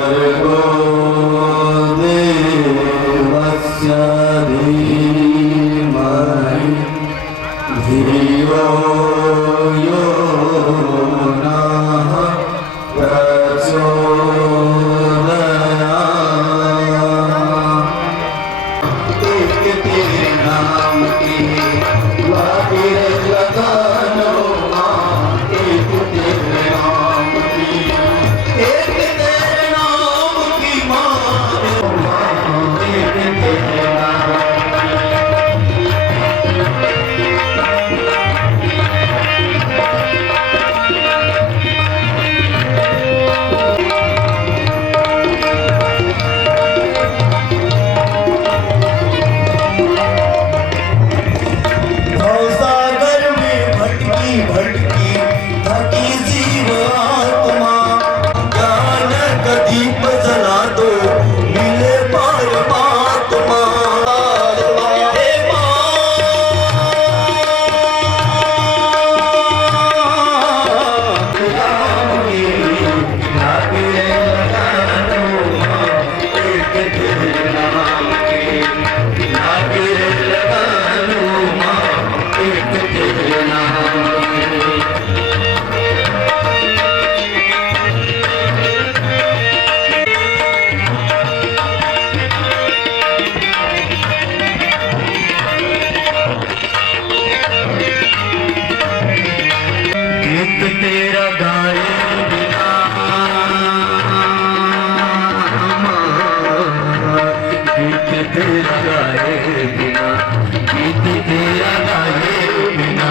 भर्गो देवस्य धीमहि धियो यो नः प्रचोदयात्। एक तेरे नाम की वागिर लगानो माँ, एक तेरे नाम की, एक तेरे नाम की माँ, एक तेरे नाम सागर में भटकी भटकी थकी जीव आत्मा, ज्ञान का दीप जला दो मिले परमात्मा। हे माँ, राम की लागे लगानो माँ, एक तेरे नाम की लागे लगानो माँ, एक तेरे नाम की। गीत तेरा गाए बिना, गीत तेरा गाए बिना, गीत तेरा गाए बिना,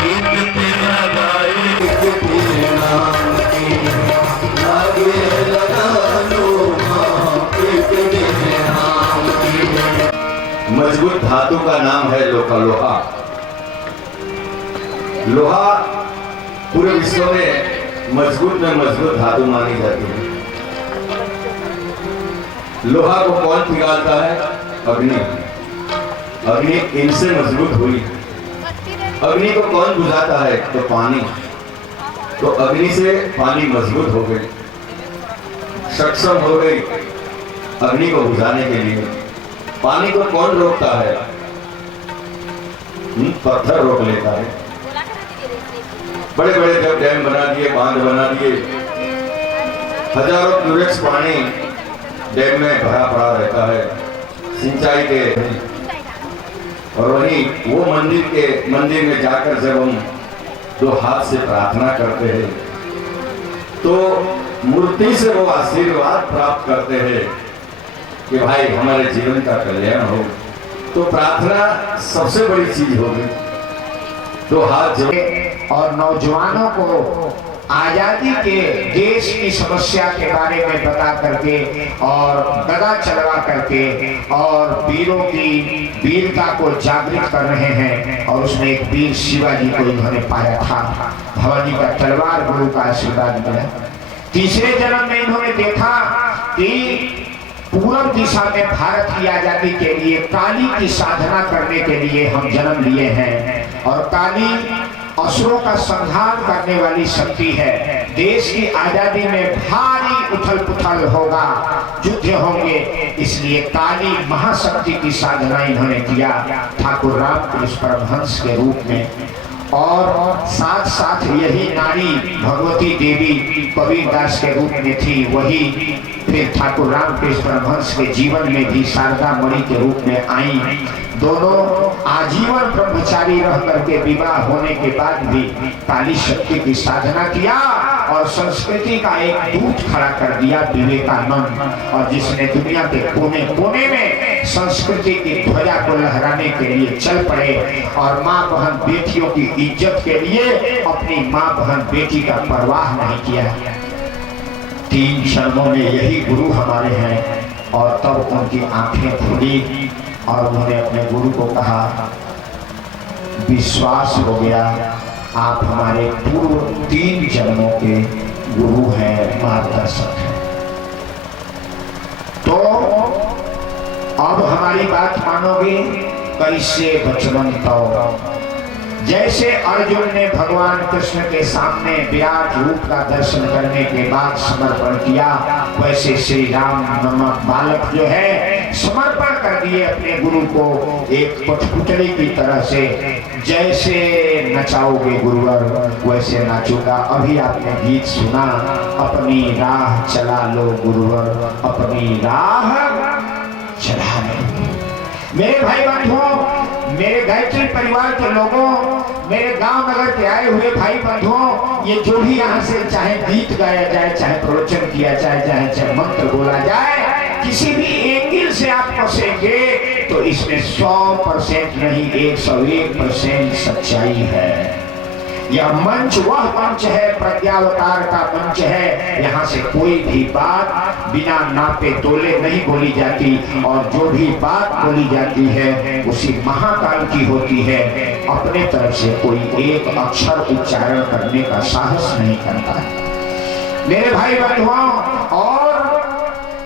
गीत तेरा गाए, एक तेरे नाम की लागे लगानो माँ, एक तेरे नाम की। मजबूत धातु का नाम है लोहा। लोहा पूरे विश्व में मजबूत धातु मानी जाती है। लोहा को कौन पिघालता है? अग्नि। अग्नि इनसे मजबूत हुई। अग्नि को कौन बुझाता है? तो पानी। तो अग्नि से पानी मजबूत हो गई, सक्षम हो गई अग्नि को बुझाने के लिए। पानी को कौन रोकता है? पत्थर रोक लेता है। बड़े बड़े जब डैम बना दिए, बांध बना दिए, हजारों क्यूसेक पानी डैम में भरा पड़ा रहता है सिंचाई के। और वहीं वो मंदिर में जाकर जब हम दो हाथ से प्रार्थना करते हैं तो मूर्ति से वो आशीर्वाद प्राप्त करते हैं कि भाई हमारे जीवन का कल्याण हो। तो प्रार्थना सबसे बड़ी चीज होगी। दो हाथ जोड़े और नौजवानों को आजादी के देश की समस्या के बारे में बता करके और गदा चलवा करके और वीरों की वीरता को जागृत कर रहे हैं। और उसमें एक वीर शिवाजी को इन्होंने पाया था। भवानी का तलवार गुरु का आशीर्वाद मिला। तीसरे जन्म में इन्होंने देखा कि पूर्व दिशा में भारत की आजादी के लिए काली की साधना करने के लिए हम जन्म लिए हैं। और काली असुरों का संहार करने वाली शक्ति है। देश की आजादी में भारी उथल पुथल होगा, युद्ध होंगे, इसलिए काली महाशक्ति की साधना इन्होंने किया ठाकुर रामकृष्ण परमहंस के रूप में। और साथ साथ यही नारी भगवती देवी कबीरदास के रूप में थी, वही फिर ठाकुर रामकृष्ण परमहंस के जीवन में भी शारदा मणि के रूप में आई। दोनों आजीवन ब्रह्मचारी रह करके विवाह होने के बाद भी काली शक्ति की साधना किया और संस्कृति का एक दूत खड़ा कर दिया विवेकानंद, और जिसने दुनिया के कोने कोने में संस्कृति की ध्वजा को लहराने के लिए चल पड़े और माँ बहन बेटियों की इज्जत के लिए अपनी माँ बहन बेटी का परवाह नहीं किया। 3 जन्मों में यही गुरु हमारे हैं। और तब उनकी आंखें खुली और उन्होंने अपने गुरु को कहा, विश्वास हो गया आप हमारे पूर्व 3 जन्मों के गुरु हैं, मार्गदर्शक हैं। तो अब हमारी बात मानोगे? कैसे बचवन तो जैसे अर्जुन ने भगवान कृष्ण के सामने विराट रूप का दर्शन करने के बाद समर्पण किया, वैसे श्री राम नामक बालक जो है समर्पण कर दिए अपने गुरु को एक कठपुतली की तरह से। जैसे नचाओगे गुरुवर वैसे नाचूंगा। अभी आपने गीत सुना, अपनी राह चला लो गुरुवर, अपनी राह चला लो। मेरे भाई बंधुओं, मेरे गायत्री परिवार के लोगों, मेरे गांव नगर के आए हुए भाई बंधुओं, ये जो भी यहाँ से चाहे गीत गाया जाए, चाहे प्रवचन किया जाए, चाहे मंत्र बोला जाए, किसी भी एंगल से आप फंसेंगे तो इसमें 100% नहीं 101% सच्चाई है। यह मंच वह मंच है, प्रज्ञावतार का मंच है। यहाँ से कोई भी बात बिना नापे तोले नहीं बोली जाती, और जो भी बात बोली जाती है उसी महाकाल की होती है। अपने तरफ से कोई एक अक्षर उच्चारण करने का साहस नहीं करता है। मेरे भाई बंधुओं, और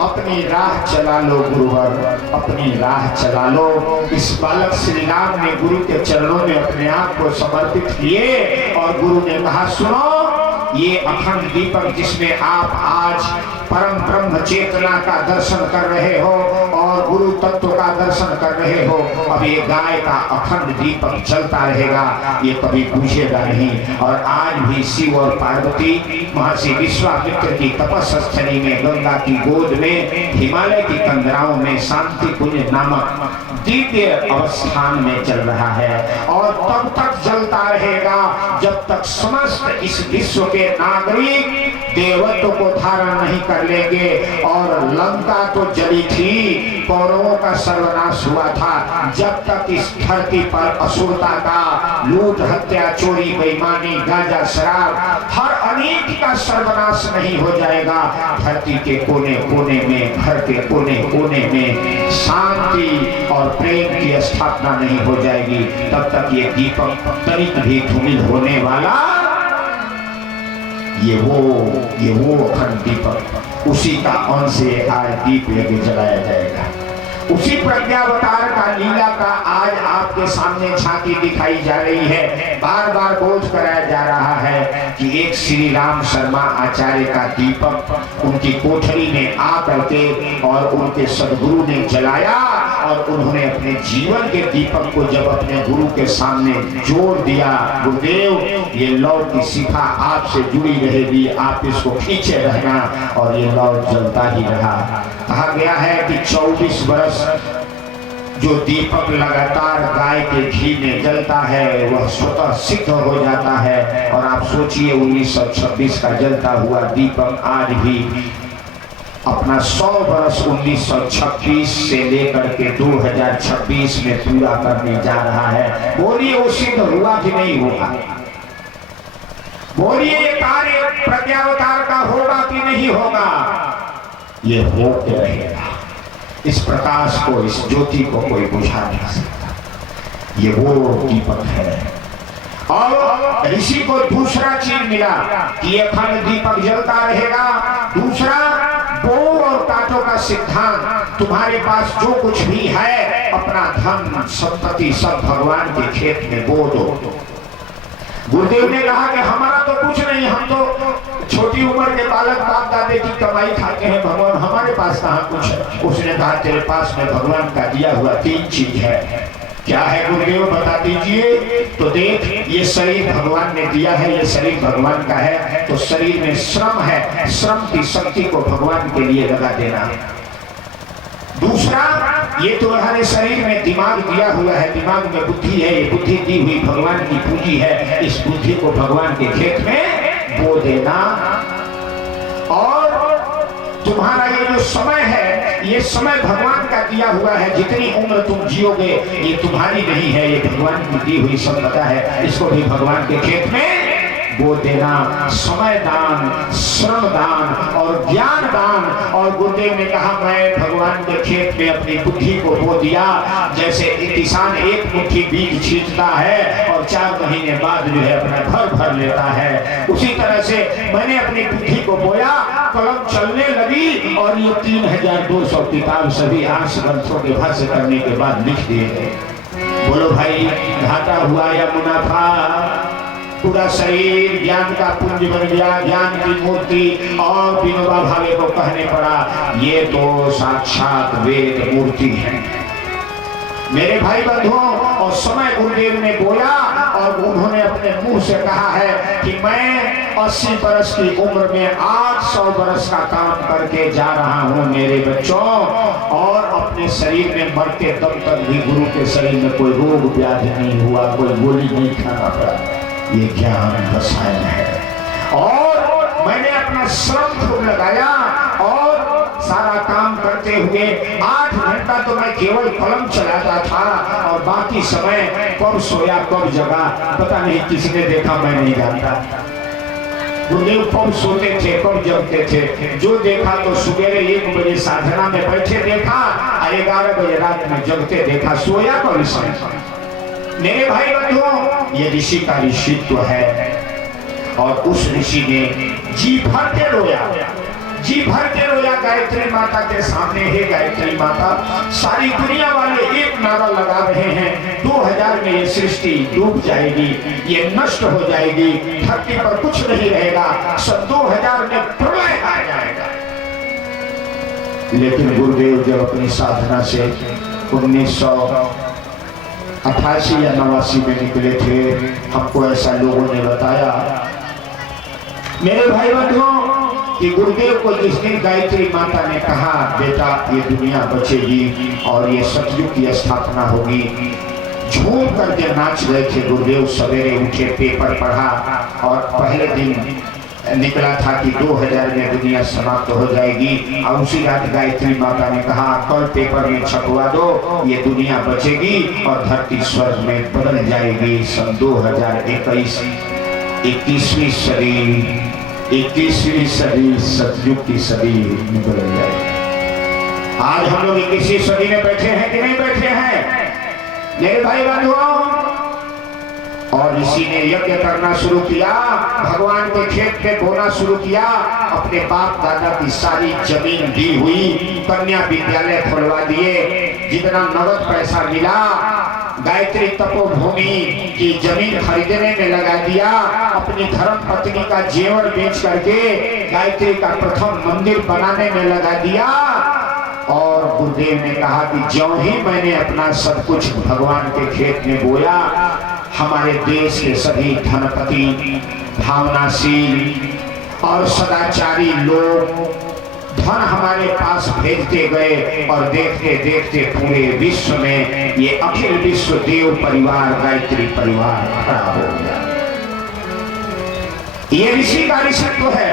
अपनी राह चला लो गुरुवर, अपनी राह चला लो। इस बालक श्री राम ने गुरु के चरणों में अपने आप को समर्पित किए और गुरु ने कहा, सुनो, ये अखंड दीपक जिसमें आप आज परम ब्रह्म चेतना का दर्शन कर रहे हो और गुरु तत्व का दर्शन कर रहे हो, अब ये गाय का अखंड दीपक चलता रहेगा, ये कभी बुझेगा नहीं। और आज भी शिव और पार्वती महर्षि विश्वामित्र की तपस्स्थली में, गंगा की गोद में, हिमालय की कंदराओं में शांति कुंज नामक दिव्य अवस्थान में चल रहा है, और तब तक जलता रहेगा जब तक समस्त इस विश्व के नागरिक देवत्व को धारण नहीं कर लेंगे। और लंका तो जली थी, कौरवों का सर्वनाश हुआ था, जब तक इस धरती पर असुरता का लूट हत्या चोरी बेईमानी गांजा शराब हर अनेक का सर्वनाश नहीं हो जाएगा, धरती के कोने कोने में, घर के कोने कोने में शांति और प्रेम की स्थापना नहीं हो जाएगी, तब तक ये दीपक तनिक भी धूमिल होने वाला, ये वो अखंड दीपक, उसी का अंश से आज दीप लेके जलाया जाएगा। उसी प्रज्ञावतार का लीला का आज आपके सामने झांकी दिखाई जा रही है। बार बार बोध कराया जा रहा है कि एक श्री राम शर्मा आचार्य का दीपक उनकी कोठरी में आ करके और उनके सदगुरु ने जलाया, और उन्होंने अपने जीवन के दीपक को जब अपने गुरु के सामने जोड़ दिया, गुरुदेव ये लौ की शिखा आपसे जुड़ी रहेगी, आप इसको खींचे रहना, और ये लौ जलता ही रहा। कहा गया है कि 24 वर्ष जो दीपक लगातार गाय के घी में जलता है वह स्वतः सिद्ध हो जाता है। और आप सोचिए 1926 का जलता हुआ दीपक आज भी अपना 100 वर्ष 1926 से लेकर के 2026 में पूरा करने जा रहा है। बोलिए वो सिद्ध हुआ कि नहीं होगा? बोलिए ये कार्य प्रज्ञावतार का होगा कि नहीं होगा? ये होते रहेगा। इस प्रकाश को, इस ज्योति को कोई बुझा नहीं सकता। ये वो दीपक है। और ऋषि को दूसरा चीज मिला कि अखंड दीपक जलता रहेगा। दूसरा, बो और काटो का सिद्धांत, तुम्हारे पास जो कुछ भी है अपना धन संपत्ति सब भगवान के खेत में बो दो। गुरुदेव ने कहा कि हमारा तो कुछ नहीं, हम तो छोटी उम्र के बालक बाप दादे की कमाई खाते हैं, भगवान हमारे पास कहाँ कुछ है। उसने कहा तेरे पास में भगवान का दिया हुआ 3 चीज है। क्या है गुरुदेव बता दीजिए? तो देख, ये शरीर भगवान ने दिया है, ये शरीर भगवान का है, तो शरीर में श्रम है, श्रम की शक्ति को भगवान के लिए लगा देना। दूसरा, ये तुम्हारे शरीर में दिमाग दिया हुआ है, दिमाग में बुद्धि है, ये बुद्धि दी हुई भगवान की पूंजी है, इस बुद्धि को भगवान के खेत में बो देना। और तुम्हारा ये जो समय है, ये समय भगवान का दिया हुआ है, जितनी उम्र तुम जियोगे ये तुम्हारी नहीं है, ये भगवान की दी हुई संपदा है, इसको भी भगवान के खेत में बो देना। समय दान, श्रम दान और ज्ञान दान। और गुरुदेव ने कहा मैं भगवान के खेत में अपनी बुद्धि को बो दिया। जैसे एक किसान एक मुट्ठी बीज छींटता है और 4 महीने बाद जो है अपना घर भर लेता है, उसी तरह से मैंने अपनी बुद्धि को बोया, कलम चलने लगी और ये 3200 किताब सभी 8 ग्रंथों के भाष्य करने के बाद लिख दिए गए। बोलो भाई, घाटा हुआ या मुनाफा? पूरा शरीर ज्ञान का पुंज बन गया, ज्ञान की मूर्ति। और विनोबा भावे को कहने पड़ा, ये तो साक्षात वेद मूर्ति है। मेरे भाई बंधुओं, और समय गुरुदेव ने बोला और उन्होंने अपने मुंह से कहा है कि मैं 80 बरस की उम्र में 800 बरस का काम करके जा रहा हूं मेरे बच्चों, और अपने शरीर में मरते दम तक भी गुरु के शरीर में कोई रोग व्याधि नहीं हुआ, कोई गोली नहीं खाना पड़ा। ये ज्ञान रसायन है। और मैंने अपना श्रम खूब लगाया और सारा काम करते हुए 8 घंटा तो मैं केवल कलम चलाता था, और बाकी समय कब सोया कब जगा पता नहीं, किसी ने देखा मैं नहीं जानता। गुरुदेव कब सोते थे कब जगते थे, जो देखा तो सवेरे 1 बजे साधना में बैठे देखा और 11 बजे रात में जगते देखा, सोया कब समय। मेरे भाई बंधुओं, ये ऋषि का ऋषित्व है। और उस ऋषि ने जी भर के रोया, जी भर के रोया गायत्री माता के सामने। हे गायत्री माता, सारी दुनिया वाले एक नारा लगा रहे हैं, 2000 में ये सृष्टि डूब जाएगी, ये नष्ट हो जाएगी, धरती पर कुछ नहीं रहेगा, सब 2000 में प्रलय आ जाएगा। लेकिन गुरुदेव जब अपनी साधना से 1988 या 89 में निकले थे, हमको ऐसा लोगों ने बताया मेरे भाई बंधुओं कि गुरुदेव को जिस दिन गायत्री माता ने कहा, बेटा ये दुनिया बचेगी और ये सतयुग की स्थापना होगी, झूम करके नाच रहे थे गुरुदेव। सवेरे उठे, पेपर पढ़ा और पहले दिन निकला था कि 2000 में दुनिया समाप्त हो जाएगी, और उसी रात गायत्री माता ने कहा कल पेपर में छपवा दो, ये दुनिया बचेगी और धरती स्वर्ग में बदल जाएगी। सन 2021 21वीं सदी, 21वीं सदी सतयुग की सदी निकल जाएगी। आज हम लोग 21वीं सदी में बैठे हैं कि नहीं बैठे हैं मेरे भाई बंधुओं? और ऋषि ने यज्ञ करना शुरू किया, भगवान के खेत में बोना शुरू किया, अपने बाप दादा की सारी जमीन दी हुई, कन्या विद्यालय खुलवा दिए, जितना नगद पैसा मिला गायत्री तपोभूमि की जमीन खरीदने में लगा दिया, अपनी धर्म पत्नी का जेवर बेच करके गायत्री का प्रथम मंदिर बनाने में लगा दिया। और गुरुदेव ने कहा कि ज्यों ही मैंने अपना सब कुछ भगवान के खेत में बोया, हमारे देश के सभी धनपति, भावनाशील और सदाचारी लोग धन हमारे पास भेजते गए, और देखते देखते पूरे विश्व में ये अखिल विश्व देव परिवार गायत्री परिवार खड़ा हो गया। ये ऋषि का ऋषित्व है।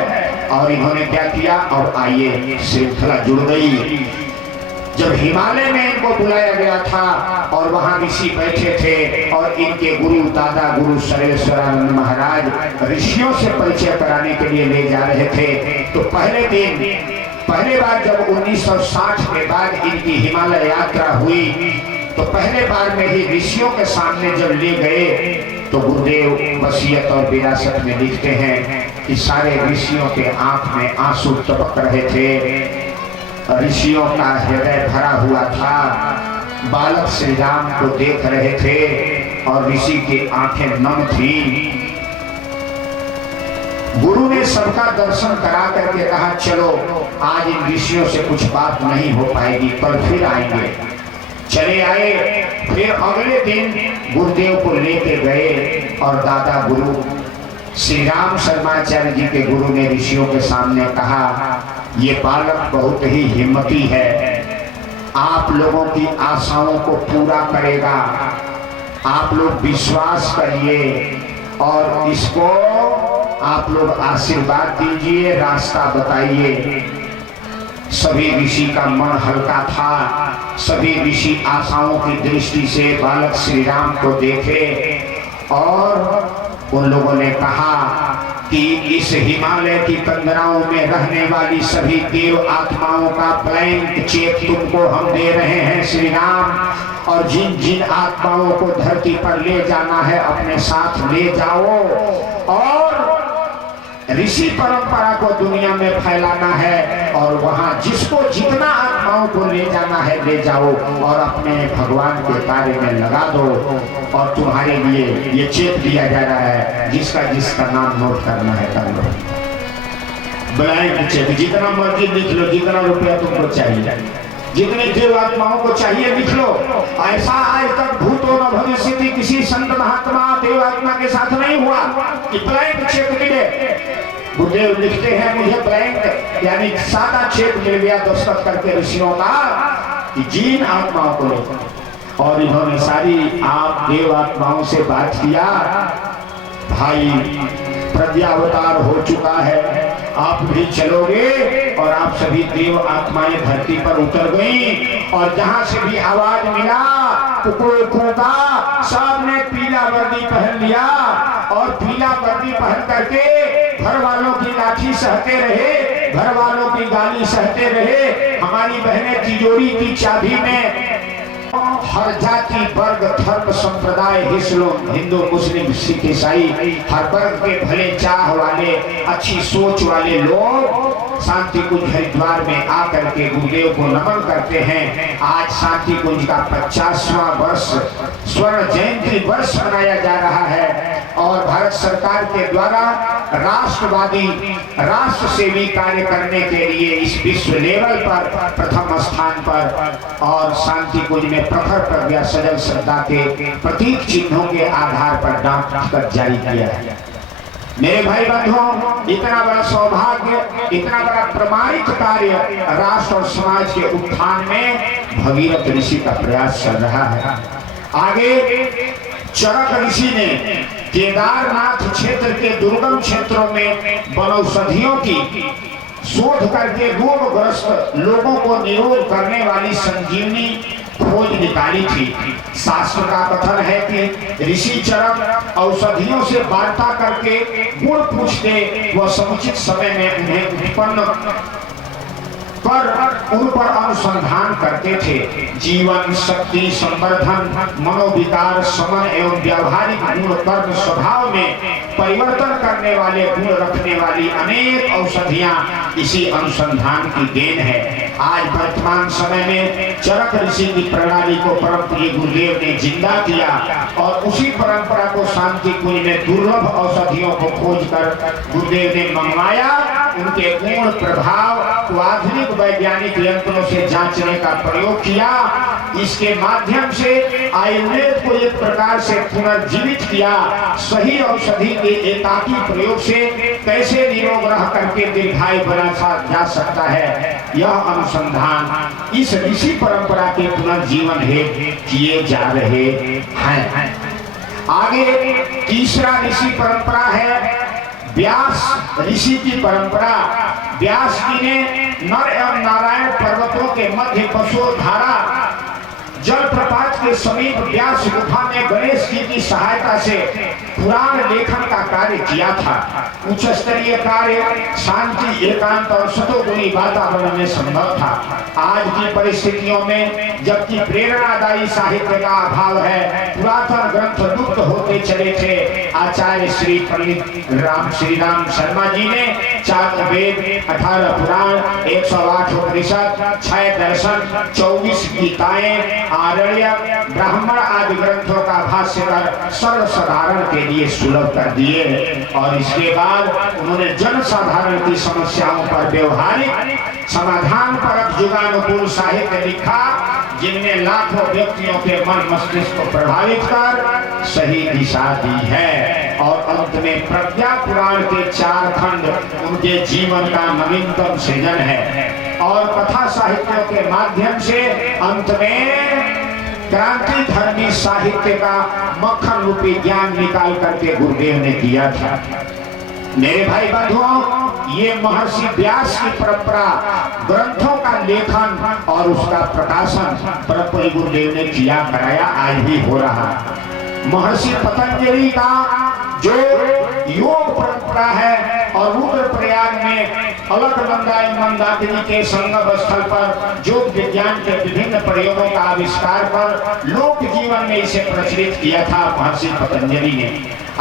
और इन्होंने क्या किया, और आइए श्रृंखला जुड़ गई। जब हिमालय में इनको बुलाया गया था और वहां ऋषि बैठे थे, और इनके गुरु दादा गुरु सर्वेश्वरानंद महाराज ऋषियों से परिचय कराने के लिए ले जा रहे थे, तो पहले बार जब 1960 के बाद इनकी हिमालय यात्रा हुई, तो पहले बार में ही ऋषियों के सामने जब ले गए, तो गुरुदेव वसीयत और विरासत में लिखते हैं कि सारे ऋषियों के आंख में आंसू टपक रहे थे, ऋषियों का हृदय भरा हुआ था, बालक श्री राम को देख रहे थे और ऋषि की आंखें नम थी। गुरु ने सबका दर्शन करा करके कहा, चलो आज इन ऋषियों से कुछ बात नहीं हो पाएगी, कल फिर आएंगे। चले आए। फिर अगले दिन गुरुदेव को लेके गए, और दादा गुरु श्री राम शर्माचार्य जी के गुरु ने ऋषियों के सामने कहा, ये बालक बहुत ही हिम्मती है, आप लोगों की आशाओं को पूरा करेगा, आप लोग विश्वास करिए और इसको आप लोग आशीर्वाद दीजिए, रास्ता बताइए। सभी ऋषि का मन हल्का था, सभी ऋषि आशाओं की दृष्टि से बालक श्री राम को देखे, और उन लोगों ने कहा कि इस हिमालय की कंदराओं में रहने वाली सभी देव आत्माओं का ब्लैंक चेक तुमको हम दे रहे हैं श्री राम, और जिन जिन आत्माओं को धरती पर ले जाना है अपने साथ ले जाओ, और ऋषि परंपरा को दुनिया में फैलाना है, और वहां जिसको जितना आत्माओं को ले जाना है ले जाओ और अपने भगवान के कार्य में लगा दो। और तुम्हारे लिए ये चेक दिया जा रहा है, जिसका नाम नोट करना है कर लो। ब्लैंक चेक, जितना मर्जी लिख लो, जितना रुपया तुमको चाहिए, जितने देव आत्माओं को चाहिए लिख लो। ऐसा आज तक भूतो न भविष्यति किसी संत महात्मा देव आत्मा के साथ नहीं हुआ कि ब्लैंक चेक मिले। गुरुदेव लिखते हैं मुझे ब्लैंक यानी सादा चेक मिल गया दस्तखत करके ऋषियों का कि जिन आत्माओं को, और इन्होंने सारी आप देव आत्माओं से बात किया, भाई प्रज्ञावतार हो चुका है, आप भी चलोगे। और आप सभी देव आत्माएं धरती पर उतर गई और जहां से भी आवाज मिला कुकुड़ा सबने पीला वर्दी पहन लिया और पीला वर्दी पहन करके घर वालों की लाठी सहते रहे, घर वालों की गाली सहते रहे। हमारी बहनें तिजोरी की चाबी में हर जाति वर्ग धर्म संप्रदाय हिंदू मुस्लिम सिख ईसाई हर वर्ग के भले चाह वाले अच्छी सोच वाले लोग शांति कुंज हरिद्वार में आकर के गुरुदेव को नमन करते हैं। आज शांति कुंज का 50वां वर्ष स्वर्ण जयंती वर्ष मनाया जा रहा है और भारत सरकार के द्वारा राष्ट्रवादी राष्ट्र सेवी कार्य करने के लिए इस विश्व लेवल पर प्रथम स्थान पर और शांति कुंज में प्रखर प्रज्ञा सजल श्रद्धा के प्रतीक चिन्हों के आधार पर डाक टिकट जारी किया है। मेरे भाई बंधुओं, इतना बड़ा सौभाग्य, इतना बड़ा प्रमाणित कार्य राष्ट्र और समाज के उत्थान में भगीरथ ऋषि का प्रयास चल रहा है। आगे चरक ऋषि ने केदारनाथ क्षेत्र के दुर्गम क्षेत्रों में वनौषधियों की शोध करके रोगग्रस्त लोगों को निरोग करने वाली संजीवनी खोज निकाली थी। शास्त्र का कथन है कि ऋषि चरक औषधियों से वार्ता करके गुण पूछते व समुचित समय में उन्हें उत्पन्न कर उन पर अनुसंधान करते थे। जीवन शक्ति संवर्धन मनोविकार समन एवं व्यावहारिक गुण कर्म स्वभाव में परिवर्तन करने वाले गुण रखने वाली अनेक औषधियां इसी अनुसंधान की देन है। आज वर्तमान समय में चरक ऋषि की प्रणाली को परम प्रिय गुरुदेव ने जिंदा किया और उसी परंपरा को शांति कुंज में दुर्लभ औषधियों को खोज कर गुरुदेव ने मंगवाया। उनके गुण प्रभाव को आधुनिक वैज्ञानिक यंत्रों से जांचने का प्रयोग किया। इसके माध्यम से आयुर्वेद को एक प्रकार से पुनर्जीवित किया। सही औषधि के एकाकी प्रयोग से कैसे निरोग रह करके दीर्घायु बना जा सकता है, यह अनुसंधान इस ऋषि परंपरा के पुनर्जीवन हेतु किए जा रहे हैं। आगे तीसरा ऋषि परंपरा है व्यास ऋषि की परंपरा। व्यास जी ने नर एवं नारायण पर्वतों के मध्य पशु धारा जलप्रपात के समीप व्यास गुफा में गणेश जी की सहायता से पुराण लेखन का कार्य किया था। उच्च स्तरीय कार्य शांति एकांत और सतोगुणी वातावरण में संभव था। आज की परिस्थितियों में जबकि प्रेरणादायी साहित्य का अभाव है, पुरातन ग्रंथ लुप्त होते चले थे। आचार्य श्री पंडित श्री राम शर्मा जी ने 4 वेद 18 पुराण 108 उपनिषद 6 दर्शन 24 गीताएं आरण्य ब्राह्मण आदि ग्रंथों का भाष्य कर सर्वसाधारण के लिए सुलभ कर दिए और इसके बाद उन्होंने जन साधारण की समस्याओं पर व्यवहारिक समाधान परक युगानुकूल साहित्य लिखा, जिनने लाखों व्यक्तियों के मन मस्तिष्क को प्रभावित कर सही दिशा दी है। और अंत में प्रज्ञा पुराण के 4 खंड उनके जीवन का नवीनतम सृजन है और कथा साहित्यों के माध्यम से अंत में क्रांति धर्मी साहित्य का मक्खन रूपी ज्ञान निकाल करके गुरुदेव ने दिया था। मेरे भाई बंधुओं, ये महर्षि व्यास की परंपरा ग्रंथों का लेखन और उसका प्रकाशन परम गुरुदेव ने किया कराया, आज भी हो रहा। महर्षि पतंजलि का जो योग परंपरा है और रुद्रप्रयाग में अलकनंदा मंदाकिनी के संगम स्थल पर योग विज्ञान के विभिन्न प्रयोगों का आविष्कार कर लोक जीवन में इसे प्रचलित किया था महर्षि पतंजलि ने।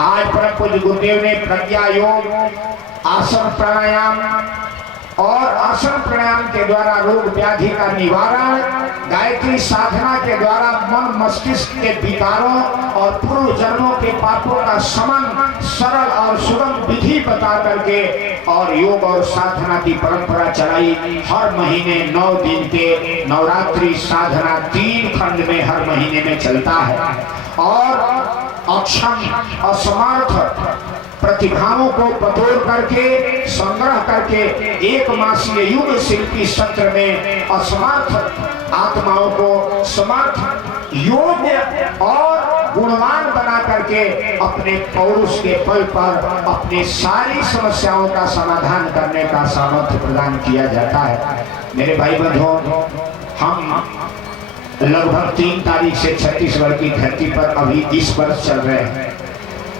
आज परम पूज्य गुरुदेव ने प्रज्ञा योग, आसन प्राणायाम, और आसन प्राणायाम के द्वारा रोग व्याधि का निवारण, गायत्री साधना के द्वारा मन मस्तिष्क के विकारों और पूर्व जन्मों के पापों का शमन सरल और सुगम विधि बता करके और योग और साधना की परंपरा चलाई। हर महीने 9 दिन के नवरात्रि साधना 3 खंड में हर महीने में चलता है और अक्षम असमर्थ प्रतिभाओं को बटोर करके संग्रह करके 1 मासीय युग शिल्पी सत्र में असमर्थ आत्माओं को समर्थ योग्य और गुणवान बना करके अपने पौरुष के बल पर अपनी सारी समस्याओं का समाधान करने का सामर्थ्य प्रदान किया जाता है। मेरे भाई बंधुओं, हम लगभग 3 तारीख से छत्तीसगढ़ की धरती पर अभी इस वर्ष चल रहे हैं।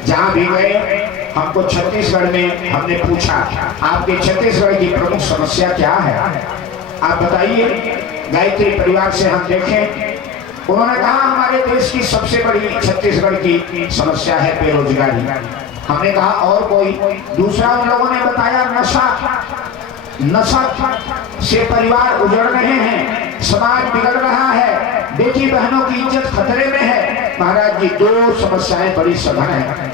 जहां भी गए हमको छत्तीसगढ़ में हमने पूछा आपके छत्तीसगढ़ की प्रमुख समस्या क्या है, आप बताइए। गायत्री परिवार से हम देखें, उन्होंने कहा हमारे देश की सबसे बड़ी छत्तीसगढ़ की समस्या है बेरोजगारी। हमने कहा और कोई? दूसरा उन लोगों ने बताया नशा से परिवार उजड़ रहे हैं, समाज बिगड़ रहा है, बेटी बहनों की इज्जत खतरे में है। महाराज जी 2 समस्याएं बड़ी सघन है।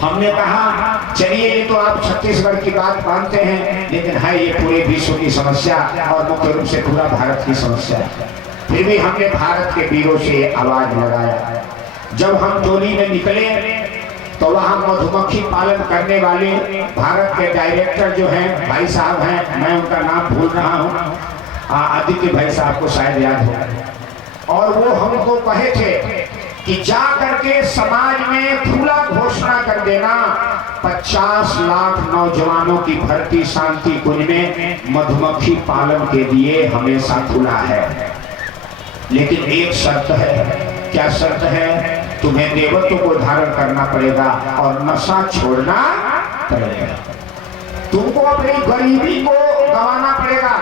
हमने कहा चलिए ये तो आप छत्तीसगढ़ की बात मानते हैं, लेकिन है ये पूरे विश्व की समस्या और मुख्य रूप से पूरा भारत की समस्या है। फिर भी हमने भारत के वीरों से आवाज लगाया। जब हम टोली में निकले तो वहां मधुमक्खी पालन करने वाले भारत के डायरेक्टर जो हैं भाई साहब हैं, मैं उनका नाम भूल रहा हूँ, आदित्य भाई साहब को शायद याद हो, और वो हमको कहे थे कि जा करके समाज में खुला घोषणा कर देना 50 लाख नौजवानों की भर्ती शांति कुंज में मधुमक्खी पालन के लिए हमेशा खुला है। लेकिन एक शर्त है। क्या शर्त है? तुम्हें देवत्व को धारण करना पड़ेगा और नशा छोड़ना पड़ेगा। तुमको अपनी गरीबी को गंवाना पड़ेगा।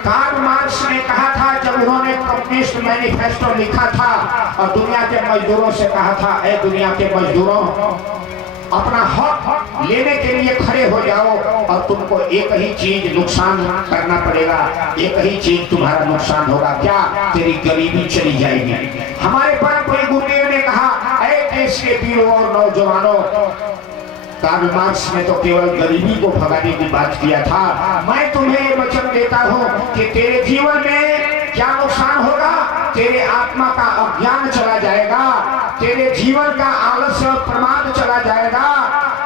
कार्ल मार्क्स ने कहा था जब उन्होंने कम्युनिस्ट मैनिफेस्टो लिखा था और दुनिया के मजदूरों से कहा था, ऐ दुनिया के मजदूरों, अपना हक लेने के लिए खड़े हो जाओ और तुमको एक ही चीज नुकसान करना पड़ेगा, एक ही चीज तुम्हारा नुकसान होगा। क्या? तेरी गरीबी चली जाएगी। हमारे परम कोई गुरुदेव ने कहा, ऐ देश के वीरों और नौजवानों, कार्ल मार्क्स ने तो केवल गरीबी को भगाने की बात किया था। मैं तुम्हें ये वचन देता हूँ कि तेरे जीवन में क्या नुकसान होगा? तेरे आत्मा का अज्ञान चला जाएगा, तेरे जीवन का आलस्य और प्रमाद चला जाएगा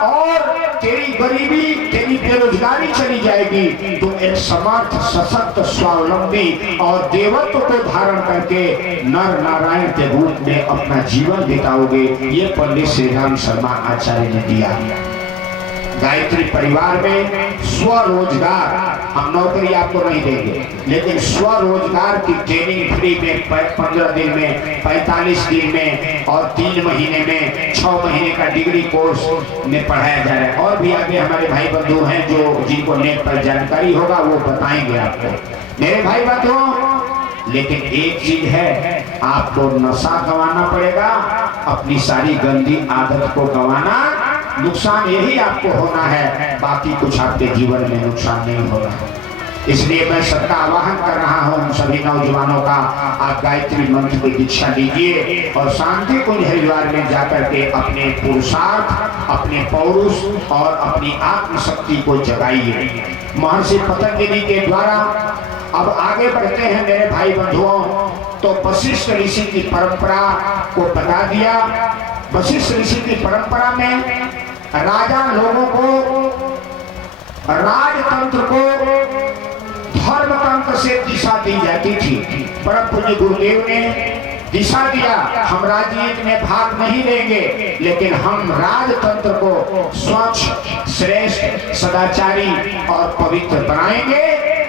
और तेरी गरीबी, तेरी बेरोजगारी चली जाएगी। तुम एक समर्थ, सशक्त, स्वावलंबी और देवत्व को धारण करके नर नारायण के रूप में अपना जीवन बिताओगे। ये पंडित श्री राम शर्मा आचार्य ने दिया। गायत्री परिवार में स्वरोजगार, हम नौकरी आपको नहीं देंगे, लेकिन स्वरोजगार की ट्रेनिंग फ्री में 15 दिन में, 45 दिन में और 3 महीने में, 6 महीने का डिग्री कोर्स में पढ़ाया जा रहा है। और भी आगे हमारे भाई बंधु हैं जो जिनको नेट पर जानकारी होगा वो बताएंगे आपको। मेरे भाई बंधुओं, लेकिन एक चीज है, आपको नशा गंवाना पड़ेगा, अपनी सारी गंदी आदत को गंवाना। नुकसान यही आपको होना है, बाकी कुछ आपके जीवन में नुकसान नहीं होगा। इसलिए मैं सबका आह्वान कर रहा हूँ सभी नौजवानों का, आप गायत्री मंत्र की दीक्षा लीजिए और शांति कुंज हरिद्वार में जाकर के अपने पुरुषार्थ, अपने पौरुष और अपनी आत्मशक्ति को जगाइए। महर्षि पतंजलि के द्वारा अब आगे बढ़ते हैं मेरे भाई बंधुओं। तो वशिष्ठ ऋषि की परंपरा को बता दिया। वशिष्ठ ऋषि की परंपरा में राजा लोगों को, राजतंत्र को धर्मतंत्र से दिशा दी जाती थी। परम पूज्य गुरुदेव ने दिशा दिया, हम राजनीति में भाग नहीं लेंगे, लेकिन हम राजतंत्र को स्वच्छ, श्रेष्ठ, सदाचारी और पवित्र बनाएंगे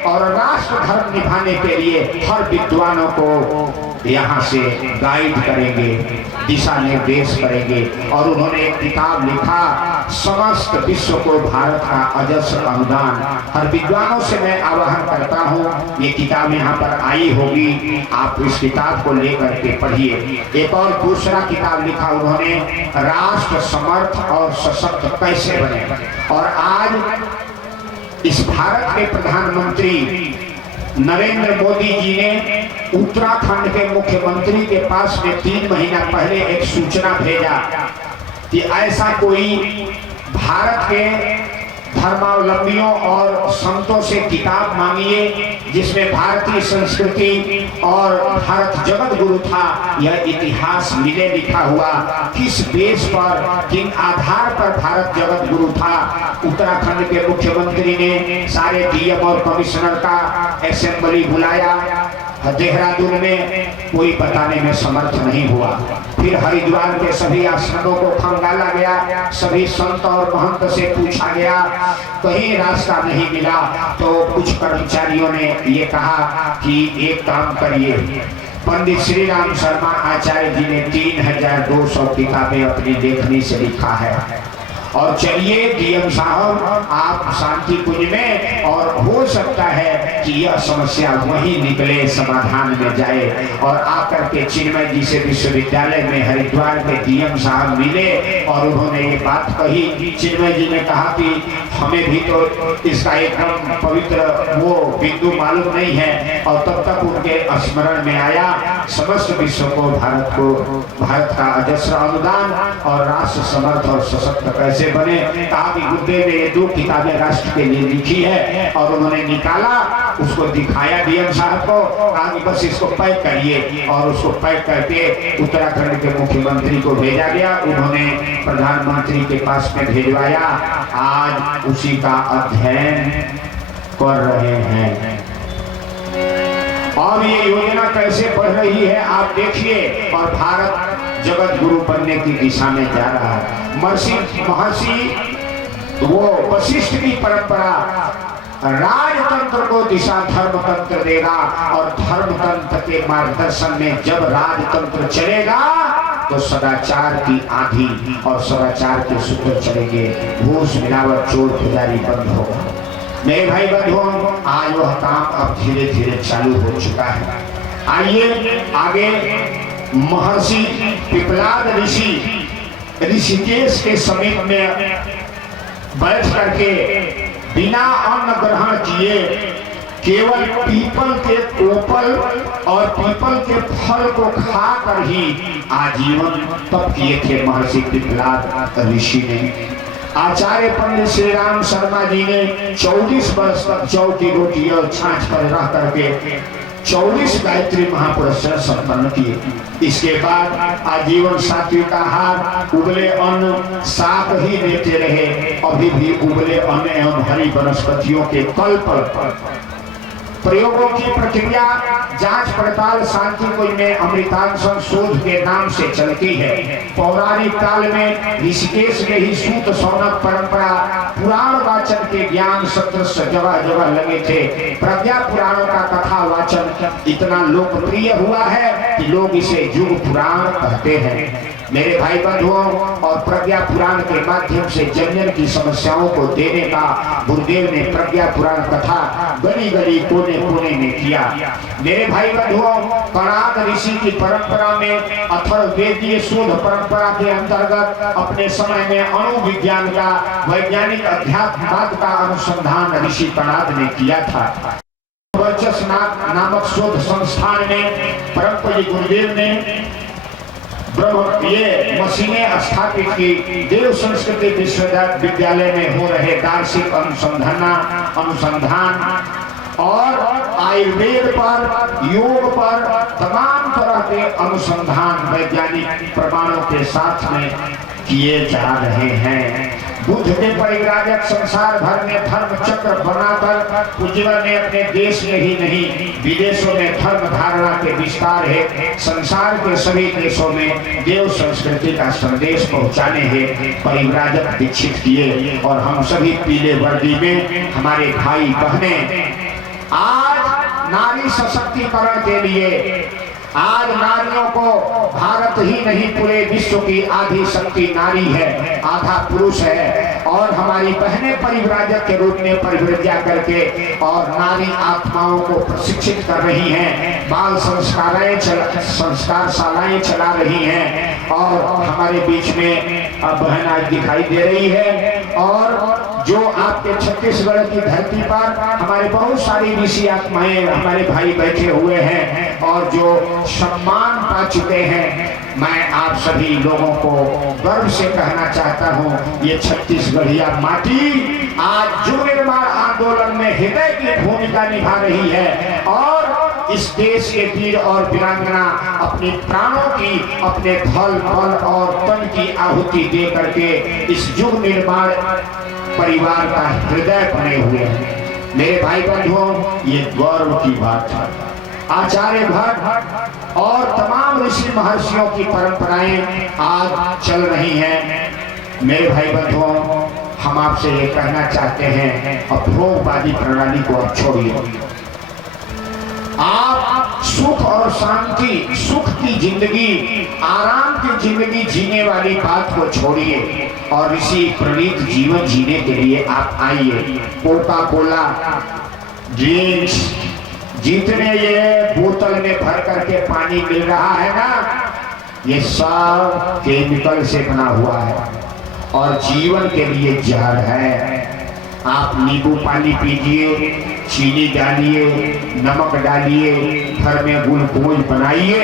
और राष्ट्र धर्म निभाने के लिए हर विद्वानों को यहाँ से गाइड करेंगे, दिशा निर्देश करेंगे। और उन्होंने एक किताब लिखा, समस्त विश्व को भारत का अजस्र अनुदान। हर विद्वानों से मैं आह्वान करता हूँ, ये किताब यहाँ पर आई होगी, आप इस किताब को लेकर के पढ़िए। एक और दूसरा किताब लिखा उन्होंने, राष्ट्र समर्थ और सशक्त कैसे बने। और आज इस भारत के प्रधानमंत्री नरेंद्र मोदी जी ने उत्तराखंड के मुख्यमंत्री के पास में 3 महीना पहले एक सूचना भेजा कि ऐसा कोई भारत के धर्मावलंबियों और संतों से किताब मांगिए जिसमें भारतीय संस्कृति और भारत जगत गुरु था यह इतिहास मिले लिखा हुआ, किस बेस पर किन आधार पर भारत जगत गुरु था। उत्तराखंड के मुख्यमंत्री ने सारे डीएम और कमिश्नर का असेंबली बुलाया, देहरादून में कोई बताने में समर्थ नहीं हुआ। फिर हरिद्वार के सभी आश्रमों को खंगाला गया, सभी संत और महंत से पूछा गया, कहीं रास्ता नहीं मिला। तो कुछ कर्मचारियों ने ये कहा कि एक काम करिए, पंडित श्री राम शर्मा आचार्य जी ने 3200 किताबें अपनी लेखनी से लिखा है और चलिए डीएम साहब आप शांति कुंज में, और हो सकता है कि यह समस्या वहीं निकले, समाधान में जाए। और आकर के चिन्मय जी से विश्वविद्यालय में हरिद्वार के डीएम साहब मिले और उन्होंने ये बात कही। चिन्मय जी ने कहा कि हमें भी तो इसका एकदम पवित्र वो बिंदु मालूम नहीं है, और तब तक उनके स्मरण में आया समस्त विश्व को भारत का अजस्र अनुदान और राष्ट्र समर्थ और सशक्त कैसे बने। कहा कि गुरुदेव ने ये 2 किताबें राष्ट्र के लिए लिखी है, और उन्होंने निकाला, उसको दिखाया डीएम साहब को, कहा कि बस इसको पैक करिए, और उसको पैक करके उत्तराखंड के मुख्यमंत्री को भेजा गया। उन्होंने प्रधानमंत्री के पास में भेजवाया, आज उसी का अध्ययन कर रहे हैं। और ये योजना कैसे बढ़ रही है आप देखिए, और भारत जगत गुरु बनने की दिशा में जा रहा है। महर्षि वो वशिष्ठ की परंपरा राजतंत्र को दिशा धर्मतंत्र देगा, और धर्मतंत्र के मार्गदर्शन में जब राजतंत्र चलेगा तो सदाचार की आंधी और सदाचार के सूत्र चलेंगे, घूस मिलावट चोर पुजारी बंद होगा। मेरे भाई बंधुओं, आज वह काम अब धीरे धीरे चालू हो चुका है। आइए आगे महर्षि पिपलाद ऋषि ऋषिकेश के समीप में बैठ करके बिना अन्न ग्रहण किए केवल पीपल के कोपल और पीपल के फल को खाकर ही आजीवन तप किए थे महर्षि पिपलाद ऋषि ने। आचार्य पंडित श्री राम शर्मा जी ने 24 वर्ष तक जौ की रोटी और छाछ पर रह करके 24 गायत्री महापुरस्कार संपन्न किए। इसके बाद आजीवन सात्विक आहार, उबले अन्न, शाक ही लेते रहे। अभी भी उबले अन्न एवं हरी वनस्पतियों के कल्प प्रयोगों की प्रक्रिया जांच पड़ताल शांति कुंज में अमृतांशन शोध के नाम से चलती है। पौराणिक काल में ऋषिकेश में ही सूत शौनक परंपरा पुराण वाचन के ज्ञान सत्र जगह जगह लगे थे। प्रज्ञा पुराणों का कथा वाचन इतना लोकप्रिय हुआ है कि लोग इसे युग पुराण कहते हैं। मेरे भाई बंधुओं, और प्रज्ञा पुराण के माध्यम से जन की समस्याओं को देने का गुरुदेव ने प्रज्ञा पुराण कथा गली गली कोने कोने में किया। मेरे भाई बंधुओं, कणाद ऋषि की परंपरा में अथर्ववेदीय शोध परंपरा के अंतर्गत अपने समय में अणु विज्ञान का वैज्ञानिक अध्यात्मवाद का अनुसंधान ऋषि कणाद ने किया था। वर्चस्नाथ नामक शोध संस्थान में परम पूज्य गुरुदेव ने ये मशीनें स्थापित की। देव संस्कृति विश्वविद्यालय में हो रहे दार्शनिक अनुसंधान और आयुर्वेद पर, योग पर तमाम तरह के अनुसंधान वैज्ञानिक प्रमाणों के साथ में किए जा रहे हैं। बुद्ध के परिव्राजक संसार भर में धर्म चक्र बनाकर पूज्यवर ने अपने देश में ही नहीं विदेशों में धर्म धारणा के विस्तार है संसार के सभी देशों में देव संस्कृति का संदेश पहुंचाने हैं परिव्राजक दीक्षित किए। और हम सभी पीले वर्दी में हमारे भाई बहने आज नारी सशक्तिकरण के लिए, आज नारियों को भारत ही नहीं पूरे विश्व की आधी शक्ति नारी है, आधा पुरुष है। और हमारी बहनें परिव्राजक के रूप में परिव्रजा करके और नारी आत्माओं को प्रशिक्षित कर रही हैं, बाल संस्कार शालाएं चला रही हैं। और हमारे बीच में अब बहन आज दिखाई दे रही है। और जो आपके छत्तीसगढ़ की धरती पर हमारे बहुत सारी ऋषि आत्माएं हमारे भाई बैठे हुए हैं और जो सम्मान पा चुके हैं, मैं आप सभी लोगों को गर्व से कहना चाहता हूं, ये छत्तीसगढ़िया माटी आज युग निर्माण आंदोलन में हृदय की भूमिका निभा रही है और इस देश के वीर और वीरांगना अपने प्राणों की, अपने धन बल और तन की आहुति दे करके इस युग निर्माण परिवार का हृदय बने हुए हैं। मेरे भाई बंधुओं, ये गौरव की बात है। आचार्य भट्ट और तमाम ऋषि महर्षियों की परंपराएं आज चल रही हैं। मेरे भाई बंधुओं, हम आपसे ये कहना चाहते हैं, अभोगवादी प्रणाली को अब छोड़िए। आप सुख और शांति, सुख की जिंदगी, आराम की जिंदगी जीने वाली बात को छोड़िए और ऋषि प्रणीत जीवन जीने के लिए आप आइए। कोका कोला ड्रिंक्स, जितने ये बोतल में भर करके पानी मिल रहा है ना, ये सब केमिकल से बना हुआ है और जीवन के लिए जहर है। आप नींबू पानी पीजिए, चीनी डालिए, नमक डालिए, घर में ग्लूकोज बनाइए,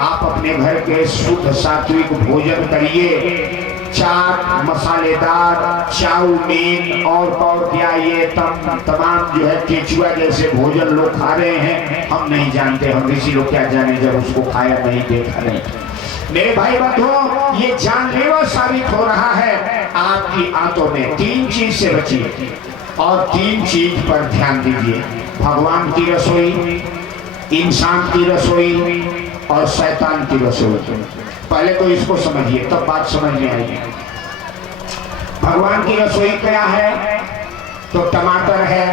आप अपने घर के शुद्ध सात्विक भोजन करिए। चाट, मसालेदार चाउमीन और क्या ये तमाम जो है केचुआ जैसे भोजन लोग खा रहे हैं, हम नहीं जानते, हम ऋषि लोग क्या जाने जब उसको खाया नहीं, देखा नहीं। मेरे भाई बंधुओं, ये जानलेवा साबित हो रहा है। आपकी आंतों में तीन चीज से बचिए और तीन चीज पर ध्यान दीजिए, भगवान की रसोई, इंसान की रसोई और शैतान की रसोई। पहले तो इसको समझिए, तब बात समझ में आएगी। भगवान की रसोई क्या है? तो टमाटर है,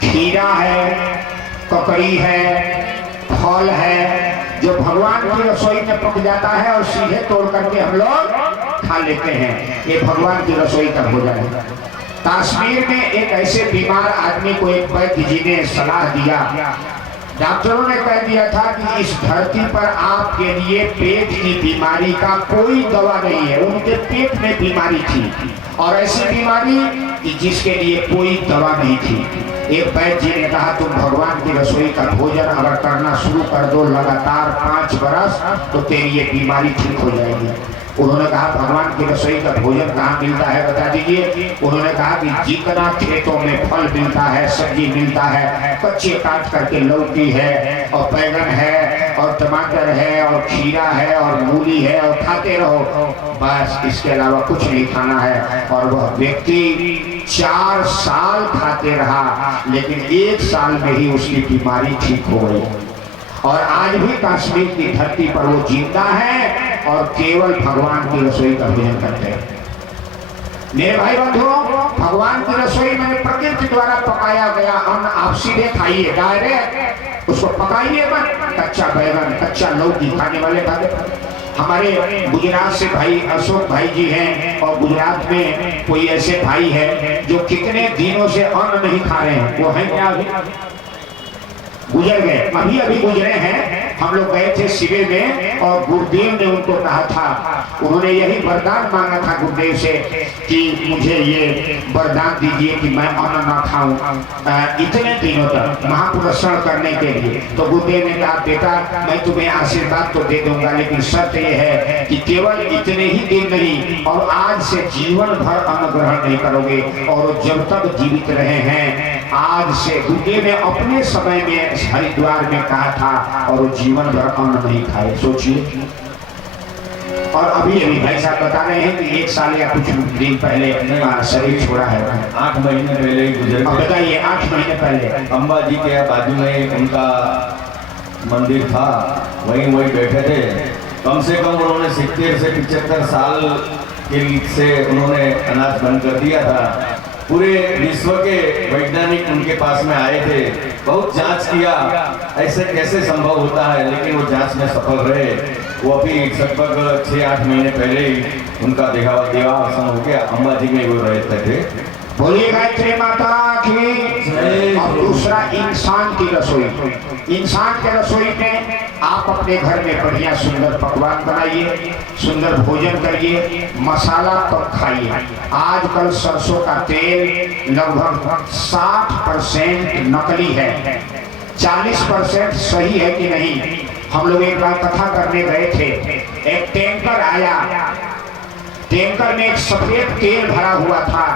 खीरा है, ककड़ी है, फल है, जो भगवान की रसोई में पक जाता है और सीधे तोड़ करके हम लोग खा लेते हैं। ये भगवान की रसोई का भोजन है। कश्मीर में एक ऐसे बीमार आदमी को एक वैद्य जी ने सलाह दिया, डॉक्टरों ने कह दिया था कि इस धरती पर आपके लिए पेट की बीमारी का कोई दवा नहीं है। उनके पेट में बीमारी थी और ऐसी बीमारी कि जिसके लिए कोई दवा नहीं थी। एक वैद्य जी ने कहा, तुम भगवान की रसोई का भोजन अगर करना शुरू कर दो लगातार 5 बरस, तो तेरी ये बीमारी ठीक हो जाएगी। उन्होंने कहा, भगवान की रसोई का भोजन कहाँ मिलता है बता दीजिए। उन्होंने कहा कि जितना खेतों में फल मिलता है, सब्जी मिलता है, कच्चे काट करके लौकी है और बैंगन है और टमाटर है और खीरा है और मूली है और खाते रहो, बस इसके अलावा कुछ नहीं खाना है। और वह व्यक्ति 4 साल खाते रहा, लेकिन 1 साल में ही उसकी बीमारी ठीक हो गई और आज भी कश्मीर की धरती पर वो जिंदा है और केवल भगवान की रसोई का भोजन करते हैं। मेरे भाई बंधुओं, भगवान की रसोई में प्रकृति द्वारा पकाया गया अन्न आप सीधे खाइए, डायरेक्ट उसको पकाइए मत। कच्चा बैगन, कच्चा लौकी खाने वाले खाते। हमारे गुजरात से भाई अशोक भाई जी हैं और गुजरात में कोई ऐसे भाई है जो कितने दिनों से अन्न नहीं खा रहे हैं। वो है क्या? गुजर गए, अभी गुजरे हैं। हम लोग गए थे शिविर में और गुरुदेव ने उनको कहा था, उन्होंने यही वरदान मांगा था गुरुदेव से कि मुझे ये वरदान दीजिए कि मैं अन्न न खाऊं इतने दिनों तक, महापुरुषण करने के लिए। तो गुरुदेव ने कहा, बेटा मैं तुम्हें आशीर्वाद तो दे दूंगा, लेकिन शर्त यह है कि केवल इतने ही दिन नहीं और आज से जीवन भर अन्न ग्रहण नहीं करोगे। और जब तक जीवित रहे हैं, आज से गुरुदेव ने अपने समय में हरिद्वार में कहा था और वो जीवन भर अन्न नहीं खाए। सोचिए। और अभी भाई साहब बता रहे हैं कि 1 साल या कुछ दिन पहले शरीर छोड़ा है। 8 महीने पहले ही गुजर गए। बताइए, 8 महीने पहले अम्बा जी के बाजू में उनका मंदिर था, वहीं बैठे थे। कम से कम उन्होंने 70 से 75 साल के से उन्होंने अनाज बंद कर दिया था। पूरे विश्व के वैज्ञानिक उनके पास में आए थे, बहुत जांच किया ऐसे कैसे संभव होता है, लेकिन वो जांच में सफल रहे। वो अभी लगभग 6-8 महीने पहले ही उनका देहावसान हो गया। अम्बा जी में वो रहते थे बोलिए गायत्री माता की। और दूसरा इंसान की रसोई। इंसान के रसोई में आप अपने घर में बढ़िया सुंदर पकवान बनाइए, सुंदर भोजन करिए, मसाला कम खाइए। आजकल सरसों का तेल लगभग 60% नकली है, 40% सही है कि नहीं। हम लोग एक बार कथा करने गए थे, एक टैंकर आया, टैंकर में एक सफेद तेल भरा हुआ था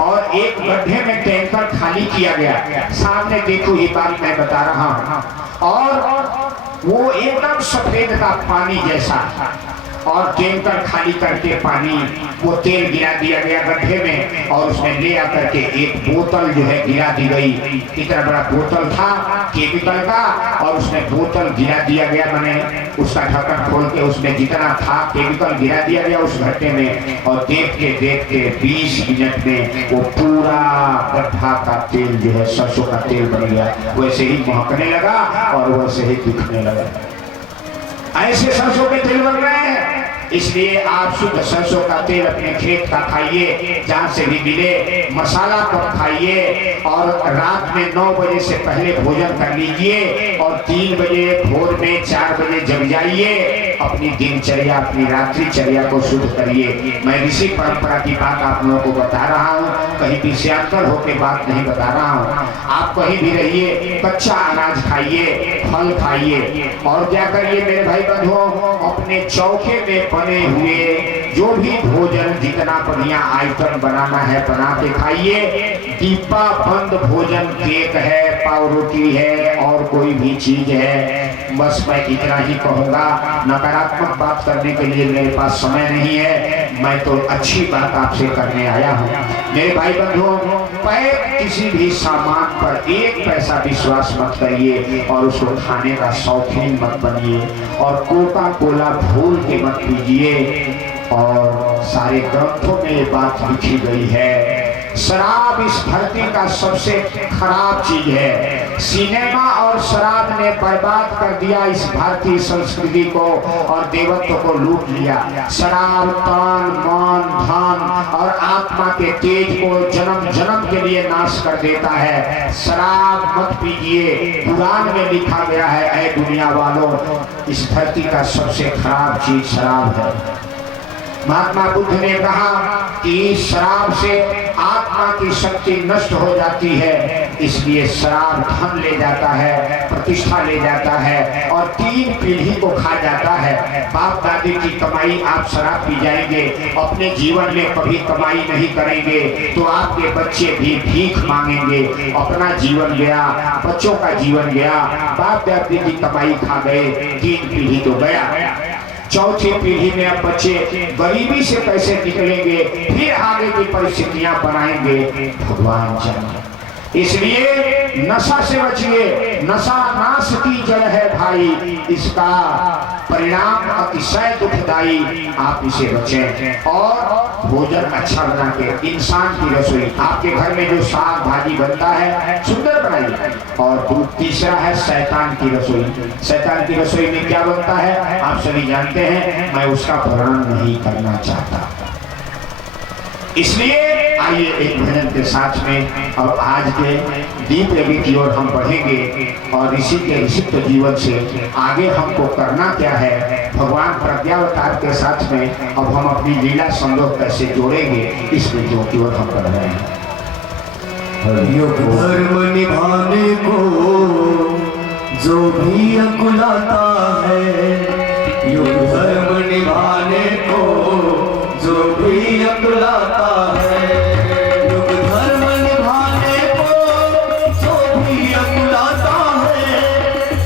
और एक गड्ढे में टैंकर खाली किया गया। सामने देखो, ये बात मैं बता रहा हूँ। और वो एकदम सफेद था, पानी जैसा, और टैंकर खाली करके पानी, वो तेल गिरा दिया गया गड्ढे में और उसमें ले आकर के एक बोतल जो है गिरा दी गई। इतना बड़ा बोतल था केमिकल का और उसमें बोतल गिरा दिया गया। मैंने उसका ढक्कन खोल के उसमें जितना था केमिकल गिरा दिया गया उस गड्ढे में, और देखते देखते 20 मिनट में वो पूरा गड्ढा का तेल जो है सरसों का तेल बन गया। वैसे ही महकने लगा और वैसे ही दिखने लगा। ऐसे सरसों के तेल बन रहे हैं। इसलिए आप शुद्ध सरसों का तेल अपने खेत का खाइए, जहाँ से भी मिले। मसाला कम खाइए और रात में 9 बजे से पहले भोजन कर लीजिए और 3 बजे भोर में 4 बजे जग जाइए। अपनी दिनचर्या, अपनी रात्रिचर्या को शुद्ध करिए। मैं ऋषि परंपरा की बात आप लोगों को बता रहा हूँ, कहीं विषयांतर होकर बात नहीं बता रहा हूँ। आप कहीं भी रहिए, कच्चा अनाज खाइए, फल खाइए और क्या करिए मेरे भाई बंधुओं, अपने चौके में बने हुए जो भी भोजन, जितना बढ़िया आइटम बनाना है बना के खाइए। डिब्बा बंद भोजन, केक है, पाव रोटी है और कोई भी चीज है। बस मैं इतना ही कहूँगा। नकारात्मक बात करने के लिए मेरे पास समय नहीं है, मैं तो अच्छी बात आपसे करने आया हूँ। मेरे भाई बंधुओं, किसी भी सामान पर 1 पैसा विश्वास मत करिए और उसको खाने का शौकीन मत बनिए और कोका कोला भूल के मत पीजिए। और सारे ग्रंथों में ये बात लिखी गई है, शराब इस धरती का सबसे खराब चीज है। सिनेमा और शराब ने बर्बाद कर दिया इस भारतीय संस्कृति को और देवत्व को लूट लिया। शराब तन, मन, धन और आत्मा के तेज को जन्म जन्म के लिए नाश कर देता है। शराब मत पीजिए। कुरान में लिखा गया है, ऐ दुनिया वालों, इस धरती का सबसे खराब चीज शराब है। महात्मा बुद्ध ने कहा कि शराब से आत्मा की शक्ति नष्ट हो जाती है, इसलिए शराब धन ले जाता है, प्रतिष्ठा ले जाता है और 3 पीढ़ी को खा जाता है। बाप दादी की कमाई आप शराब पी जाएंगे, अपने जीवन में कभी कमाई नहीं करेंगे तो आपके बच्चे भी भीख मांगेंगे। अपना जीवन गया, बच्चों का जीवन गया, बाप दादी की कमाई खा गए, 3 पीढ़ी तो गया। चौथी पीढ़ी में अब बच्चे गरीबी से कैसे निकलेंगे, फिर आगे की परिस्थितियां बनाएंगे, भगवान जाने। इसलिए नशा से बचिए। नशा नाश की जड़ है भाई, इसका परिणाम अतिशय दुखदाई। आप इसे बचें और भोजन अच्छा बना के, इंसान की रसोई, आपके घर में जो साग भाजी बनता है सुंदर बनाइए। और तीसरा है शैतान की रसोई। शैतान की रसोई में क्या बनता है आप सभी जानते हैं, मैं उसका वर्णन नहीं करना चाहता। इसलिए आइए एक भजन के साथ में अब आज के दीप यज्ञ की ओर हम बढ़ेंगे और ऋषि के ऋषित्व जीवन से आगे हमको करना क्या है, भगवान प्रज्ञावतार के साथ में अब हम अपनी लीला संयोग कैसे जोड़ेंगे, इस वीडियो की ओर हम बढ़ रहे हैं। धर्म निभाने को जो भी अकुलाता है, युग धर्म निभाने को जो भी अकुलाता है, युग धर्म निभाने को जो भी अकुलाता है,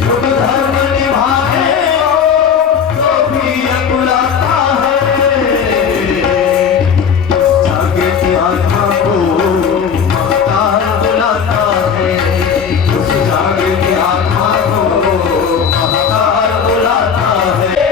युग धर्म निभाने को जो भी अकुलाता है। जागृति आत्मा को महतार बुलाता है, उस जागृति आत्मा को महतार बुलाता है।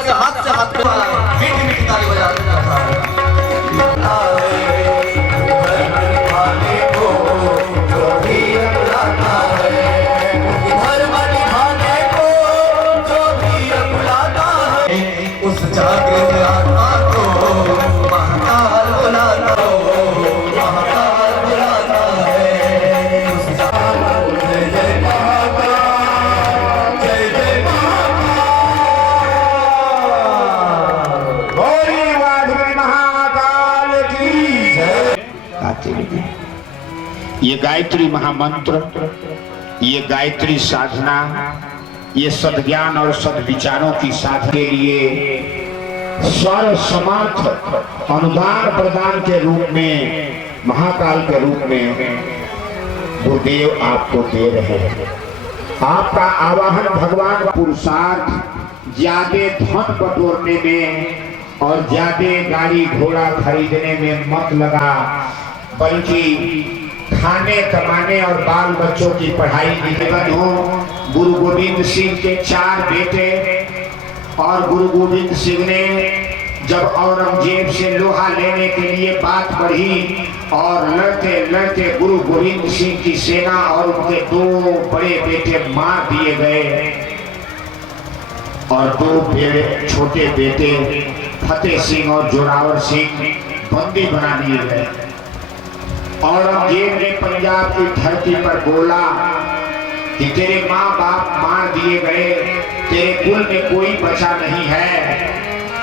प्यार से हाथ मीठी मीठी ताली बजाते उस जागृत आत्मा को महाकाल बुलाता है। जय जय महाकाल, जय जय बोली वाधुरी महाकाल की जय। गाते रहिए। ये गायत्री महामंत्र, ये गायत्री साधना, ये सद्ज्ञान और सद्विचारों की साधना के लिए सर्व समर्थ अनुदान प्रदान के रूप में, महाकाल के रूप में गुरुदेव आपको दे रहे हैं। आपका आवाहन भगवान पुरुषार्थ ज्यादा धन बटोरने में और ज्यादा गाड़ी घोड़ा खरीदने में मत लगा, बल्कि खाने कमाने और बाल बच्चों की पढ़ाई लिखाई हो। गुरु गोविंद सिंह के 4 बेटे, और गुरु गोविंद सिंह ने जब औरंगजेब से लोहा लेने के लिए बात बढ़ी और लड़ते लड़ते गुरु गोविंद सिंह की सेना और उनके 2 बड़े बेटे मार दिए गए और 2 छोटे बेटे फतेह सिंह और जोरावर सिंह बंदी बना दिए गए। औरंगजेब ने पंजाब की धरती पर बोला कि तेरे माँ बाप मार दिए गए, तेरे कुल में कोई बचा नहीं है,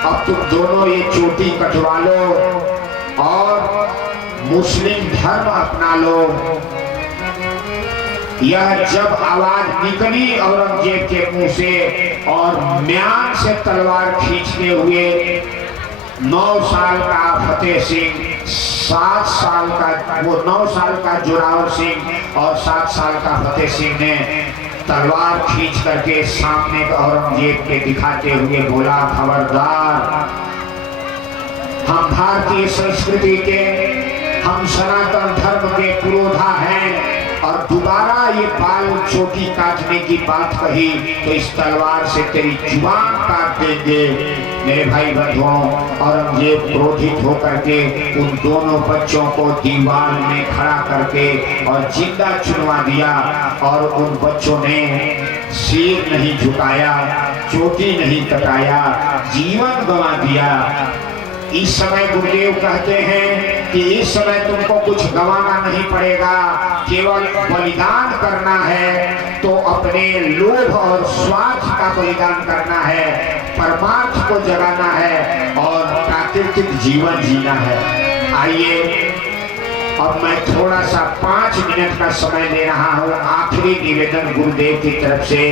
अब तुम दोनों ये चोटी कटवा लो और मुस्लिम धर्म अपना लो। यह जब आवाज निकली औरंगजेब के मुंह से और म्यान से तलवार खींचते हुए 9 साल का फतेह सिंह, 7 साल का 9 साल का जोरावर सिंह और 7 साल का फतेह सिंह ने तलवार खींच करके सामने औरंगजेब के दिखाते हुए बोला, खबरदार, हम भारतीय संस्कृति के, हम सनातन धर्म के पुरोधा हैं और दोबारा ये बाल चोटी काटने की बात कही तो इस तलवार से तेरी जुबान काट देंगे। मेरे भाई बंधुओं, औरंगजेब क्रोधित होकर के उन दोनों बच्चों को दीवार में खड़ा करके और जिंदा चुनवा दिया और उन बच्चों ने सिर नहीं झुकाया, चोटी नहीं कटाया, जीवन गंवा दिया। इस समय गुरुदेव कहते हैं कि इस समय तुमको कुछ गंवाना नहीं पड़ेगा, केवल बलिदान करना है तो अपने लोभ और स्वार्थ का बलिदान करना है, परमार्थ को जगाना है और प्राकृतिक जीवन जीना है। आइए अब मैं थोड़ा सा 5 मिनट का समय ले रहा हूँ। आखिरी निवेदन गुरुदेव की तरफ से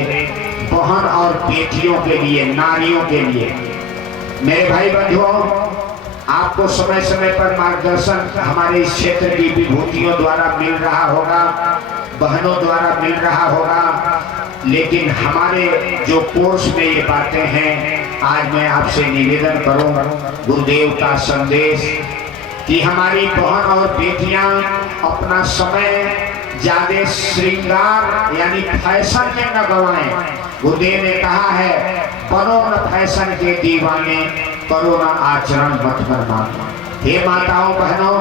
बहन और बेटियों के लिए, नारियों के लिए। मेरे भाई बंधुओं, आपको समय समय पर मार्गदर्शन हमारे इस क्षेत्र की विभूतियों द्वारा मिल रहा होगा, बहनों द्वारा मिल रहा होगा, लेकिन हमारे जो कोर्स में ये बातें हैं, आज मैं आपसे निवेदन करूंगा गुरुदेव का संदेश कि हमारी बहन और बेटियां अपना समय ज्यादा श्रृंगार यानी फैशन में न गवाएं। गुरुदेव ने कहा है, बनो न फैशन के दीवाने, करो न आचरण मत बर्बाद। हे माताओं बहनों,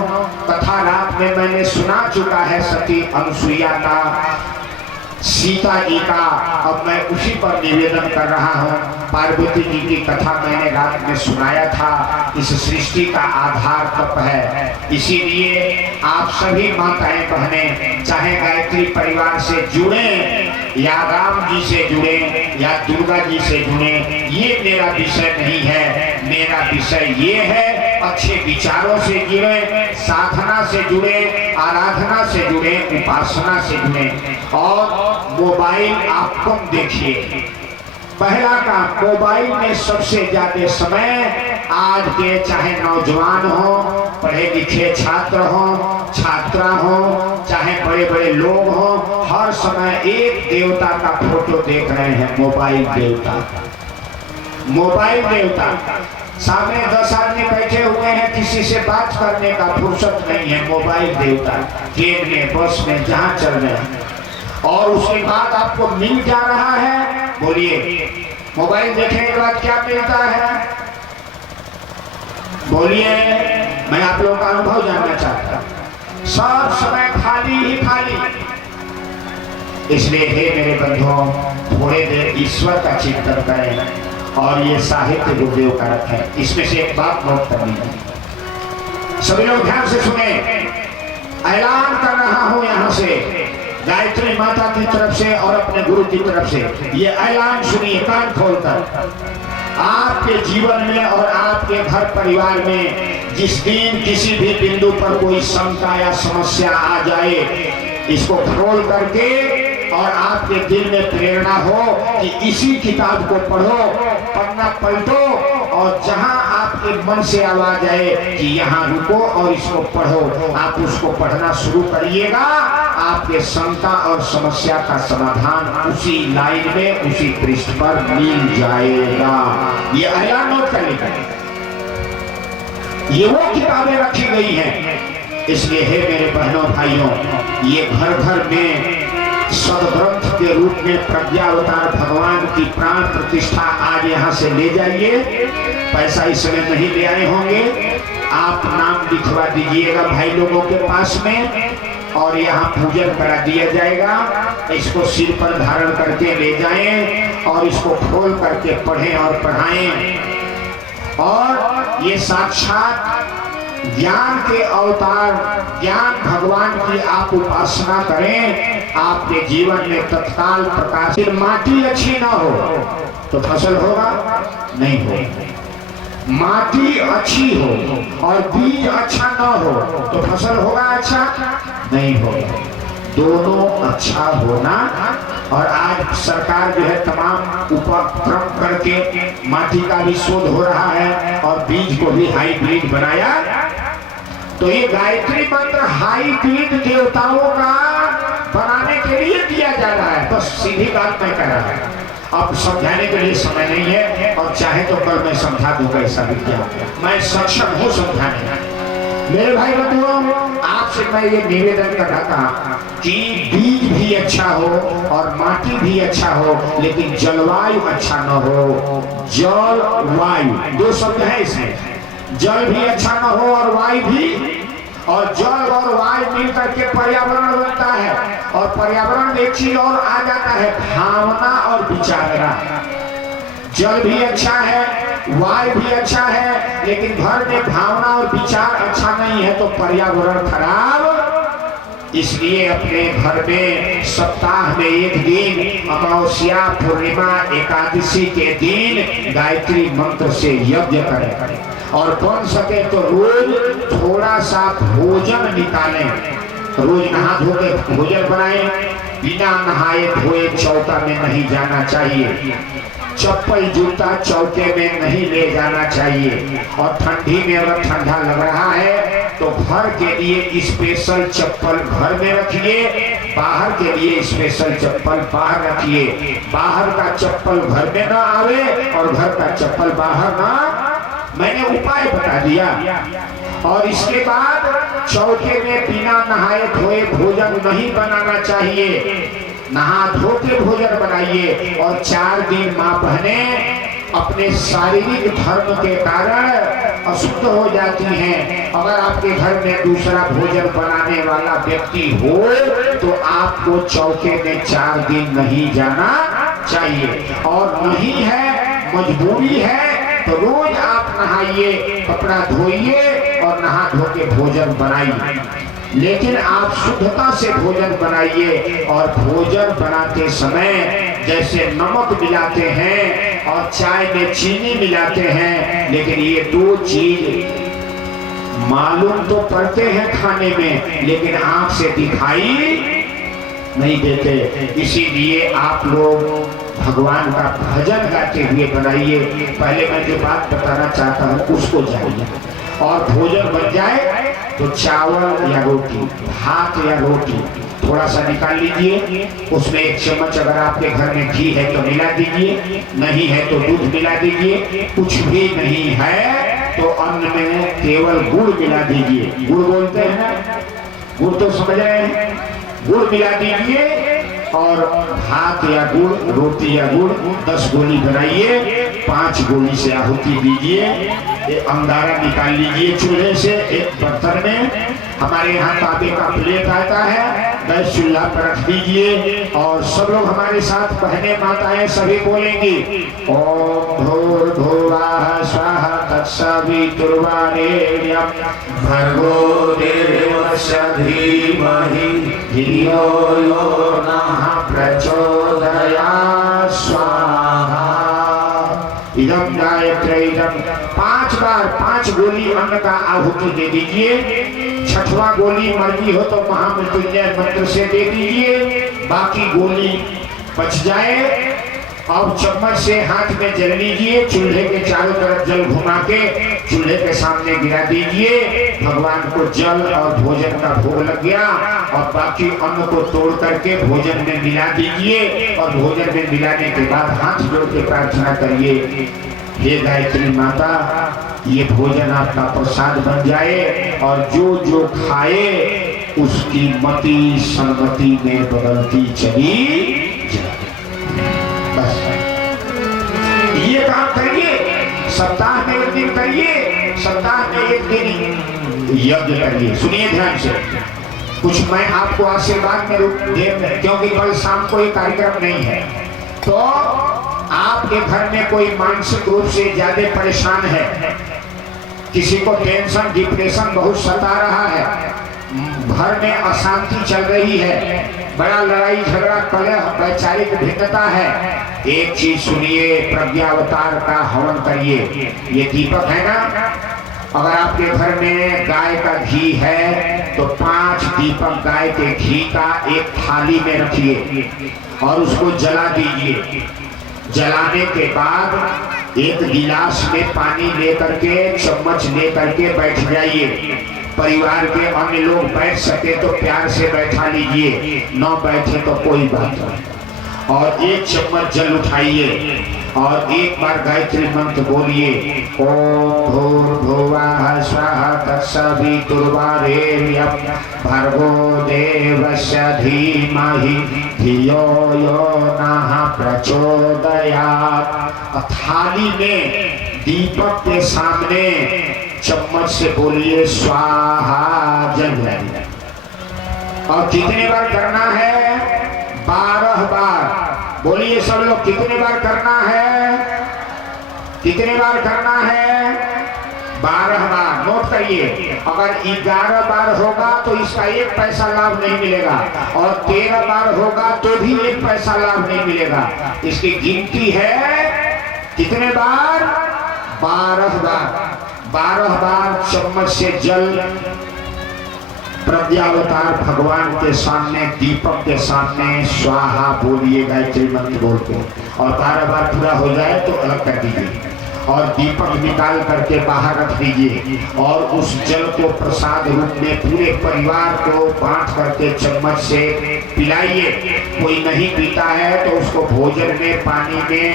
कथा रात में मैंने सुना चुका है सती अनुसुईया का, सीता जी का, अब मैं उसी पर निवेदन कर रहा हूँ। पार्वती जी की कथा मैंने रात में सुनाया था। इस सृष्टि का आधार तप है, इसीलिए आप सभी माताएं बहनें चाहे गायत्री परिवार से जुड़े या राम जी से जुड़े या दुर्गा जी से जुड़े, ये मेरा विषय नहीं है। मेरा विषय ये है अच्छे विचारों से जुड़े, साधना से जुड़े, आराधना से जुड़े, उपासना से जुड़े और मोबाइल आप कम देखिए। पहला काम, मोबाइल में सबसे ज्यादा समय आज के चाहे नौजवान हो, पढ़े लिखे छात्र हो, छात्रा हो, चाहे बड़े बड़े लोग हो, हर समय एक देवता का फोटो देख रहे हैं, मोबाइल देवता। मोबाइल देवता सामने 10 आदमी बैठे हुए हैं, किसी से बात करने का फुर्सत नहीं है, मोबाइल देवता ट्रेन में, बस में, जहाँ चल रहे हैं। और उसके बाद आपको मिल जा रहा है, बोलिए मोबाइल देखने के बाद क्या मिलता है? बोलिए, मैं आप लोगों का अनुभव जानना चाहता हूं। सब समय खाली ही खाली। इसलिए हे मेरे बंधुओं, थोड़े देर ईश्वर का चिंतन करें और ये साहित्य गुरुदेव का रखें। इसमें से एक बात नोट करनी है, सभी लोग ध्यान से सुने। ऐलान कर रहा हूं यहां से, गायत्री माता की तरफ से और अपने गुरु की तरफ से ये ऐलान सुनिए कान खोलकर। आपके जीवन में और आपके घर परिवार में जिस दिन किसी भी बिंदु पर कोई शंका या समस्या आ जाए, इसको फरोल करके और आपके दिल में प्रेरणा हो कि इसी किताब को पढ़ो, पन्ना पलटो और जहां आपके मन से आवाज आए कि यहाँ रुको और इसको पढ़ो, आप उसको पढ़ना शुरू करिएगा। आपके शंका और समस्या का समाधान उसी लाइन में, उसी पृष्ठ पर मिल जाएगा। ये ऐलान नोट कर लीजिए। ये वो किताबें रखी गई हैं। इसलिए हे मेरे बहनों भाइयों, ये घर घर में सदग्रंथ के रूप में प्रज्ञावतार भगवान की प्राण प्रतिष्ठा आज यहाँ से ले जाइए। पैसा इस समय नहीं ले आए होंगे, आप नाम लिखवा दीजिएगा भाई लोगों के पास में और यहाँ पूजन करा दिया जाएगा। इसको सिर पर धारण करके ले जाएं और इसको खोल करके पढ़ें और पढ़ाएं। और ये साक्षात ज्ञान के अवतार, ज्ञान भगवान की आप उपासना करें, आपके जीवन में तत्काल प्रकाश। माटी अच्छी ना हो तो फसल होगा नहीं हो, माटी अच्छी हो और बीज अच्छा ना हो तो फसल होगा अच्छा नहीं होगा। दोनों अच्छा होना। और आज सरकार जो है तमाम उपक्रम करके माटी का भी शोध हो रहा है और बीज को भी हाइब्रिड बनाया। तो ये गायत्री मंत्र हाइब्रिड देवताओं का बनाने के लिए दिया जा रहा है। बस सीधी बात मैं कह रहा है, अब समझाने के लिए समय नहीं है और चाहे तो कल मैं समझा दूंगा। ऐसा विज्ञान मैं सक्षम हूँ समझाने। मेरे भाई बंधुओं, आपसे मैं ये निवेदन कर रहा था कि बीज भी अच्छा हो और माटी भी अच्छा हो, लेकिन जलवायु अच्छा न हो। जल वायु दो शब्द है इसमें, जल भी अच्छा न हो और वायु भी। और जल और वायु मिलकर के पर्यावरण बनता है और पर्यावरण में एक चीज और आ जाता है, भावना और विचारना। जल भी अच्छा है, वायु भी अच्छा है, लेकिन घर में भावना और विचार अच्छा नहीं है तो पर्यावरण खराब। इसलिए अपने घर में सप्ताह में एक दिन अमावस्या, पूर्णिमा, एकादशी के दिन गायत्री मंत्र से यज्ञ करें और बन सके तो रोज थोड़ा सा भोजन निकालें। रोज नहा धो के भोजन बनाएं। बिना नहाए धोए चौका में नहीं जाना चाहिए। चप्पल जूता चौके में नहीं ले जाना चाहिए। और ठंडी में अगर ठंडा लग रहा है तो घर के लिए स्पेशल चप्पल घर में रखिए, बाहर के लिए स्पेशल चप्पल बाहर रखिए। बाहर का चप्पल घर में ना आवे और घर का चप्पल बाहर ना। मैंने उपाय बता दिया। और इसके बाद चौके में बिना नहाए धोए भोजन नहीं बनाना चाहिए। नहा धो के भोजन बनाइए। और 4 दिन मां बहने अपने शारीरिक धर्म के कारण अशुद्ध हो जाती हैं। अगर आपके घर में दूसरा भोजन बनाने वाला व्यक्ति हो तो आपको चौके में 4 दिन नहीं जाना चाहिए। और नहीं है, मजबूरी है तो रोज आप नहाइए, कपड़ा धोइए और नहा धो के भोजन बनाइए। लेकिन आप शुद्धता से भोजन बनाइए। और भोजन बनाते समय जैसे नमक मिलाते हैं और चाय में चीनी मिलाते हैं, लेकिन ये 2 चीज मालूम तो पड़ते हैं खाने में लेकिन आंख से दिखाई नहीं देते। इसीलिए आप लोग भगवान का भजन गाते हुए बनाइए। पहले मैं जो बात बताना चाहता हूँ उसको जानिए। और भोजन बन जाए तो चावल या रोटी, भात या रोटी थोड़ा सा निकाल लीजिए। उसमें 1 चम्मच अगर आपके घर में घी है तो मिला दीजिए, नहीं है तो दूध मिला दीजिए। कुछ भी नहीं है तो अन्न में केवल गुड़ मिला दीजिए। गुड़ बोलते हैं ना, गुड़ तो समझ रहे हैं। गुड़ मिला दीजिए और भात या गुड़, रोटी या गुड़ 10 गोली बनाइए, 5 गोली से आहुति दीजिए, एक अंगारा निकाल लीजिए चूल्हे से एक बर्तन में। हमारे यहाँ तांबे का प्लेट आता है, गैस चूल्हा पर रख दीजिए और सब लोग हमारे साथ बहनें माताएं सभी बोलेंगी ओम भूर्भुवः स्वः तत्सवितुर्वरेण्यं भर्गो देवस्य धीमहि धियो यो नः प्रचोदयात् स्वाहा। इदं गायत्रीदं 5 बार 5 गोली अन्न का आहुति दे दीजिए। छठवां गोली मर्जी हो तो महामृत्युंजय मंत्र से दे दीजिए, बाकी गोली बच जाए। अब चम्मच से हाथ में जल लीजिए, चूल्हे के चारों तरफ जल घुमा के चूल्हे के सामने गिरा दीजिए। भगवान को जल और भोजन का भोग लग गया और बाकी अन्न को तोड़ करके भोजन में मिला दीजिए और भोजन में मिलाने के बाद हाथ जोड़ के प्रार्थना करिए, हे गायत्री माता, ये भोजन आपका प्रसाद बन जाए और जो जो खाए उसकी मति सन्मति में बदलती चली जाए। बस ये काम करिए, सप्ताह में 1 दिन करिए, सप्ताह में 1 दिन यज्ञ करिए। सुनिए ध्यान से, कुछ मैं आपको आशीर्वाद में दे, क्योंकि कल शाम को ये कार्यक्रम नहीं है। तो आपके घर में कोई मानसिक रूप से ज्यादा परेशान है, किसी को टेंशन डिप्रेशन बहुत सता रहा है, घर में अशांति चल रही है, बड़ा लड़ाई झगड़ा कलह वैचारिक भिन्नता है, एक चीज सुनिए, प्रज्ञावतार का हवन करिए। ये दीपक है ना, अगर आपके घर में गाय का घी है तो 5 दीपक गाय के घी का एक थाली में रखिए और उसको जला दीजिए। जलाने के बाद एक गिलास में पानी लेकर के, चम्मच लेकर के बैठ जाइए। परिवार के अन्य लोग बैठ सके तो प्यार से बैठा लीजिए, न बैठे तो कोई बात नहीं। और 1 चम्मच जल उठाइए और एक बार गायत्री मंत्र बोलिए, ओम भूर्भुवः स्वः तत्सवितुर्वरेण्यं भर्गो देवस्य धीमहि धियो यो नः प्रचोदयात्। थाली में दीपक के सामने चम्मच से बोलिए स्वाहा, जल जाए। और कितने बार करना है? 12 बार। बोलिए सब लोग, कितने बार करना है? कितने बार करना है? 12 बार। नोट करिए, अगर 11 बार होगा तो इसका 1 पैसा लाभ नहीं मिलेगा और 13 बार होगा तो भी 1 पैसा लाभ नहीं मिलेगा। इसकी गिनती है कितने बार? 12 बार। 12 बार चम्मच से जल प्रज्ञावतार भगवान के सामने, दीपक के सामने स्वाहा बोलिए गायत्री मंत्र बोल के, और 12 बार पूरा हो जाए तो अलग कर दीजिए और दीपक निकाल करके बाहर रख दीजिए और उस जल को प्रसाद रूप में पूरे परिवार को बांट करके चम्मच से पिलाइए। कोई नहीं पीता है तो उसको भोजन में, पानी में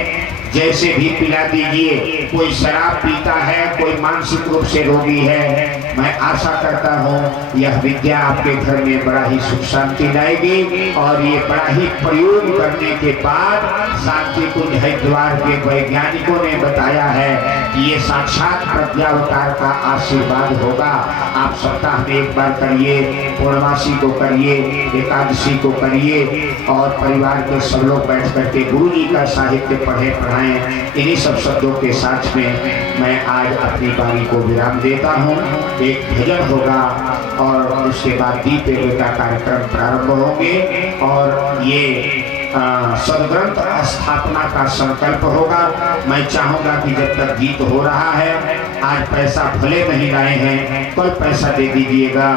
जैसे भी पिला दीजिए। कोई शराब पीता है, कोई मानसिक रूप से रोगी है, मैं आशा करता हूँ यह विद्या आपके घर में बड़ा ही सुख शांति लाएगी और ये बड़ा ही प्रयोग करने के बाद शांति कुंज हरिद्वार के वैज्ञानिकों ने बताया है कि ये साक्षात प्रज्ञावतार का आशीर्वाद होगा। आप सप्ताह में 1 बार करिए, पूर्णमासी को करिए, एकादशी को करिए और परिवार के सब लोग बैठ करके गुरु जी का साहित्य पढ़े पढ़ाएं। इन्हीं सब शब्दों के साथ में मैं आज अपनी वाणी को विराम देता हूँ। एक भजन होगा और उसके बाद दीप का कार्यक्रम प्रारंभ होंगे और ये सदग्रंथ स्थापना का संकल्प होगा। मैं चाहूंगा कि जब तक गीत हो रहा है, आज पैसा भले नहीं लाए हैं, कल पैसा दे दीजिएगा,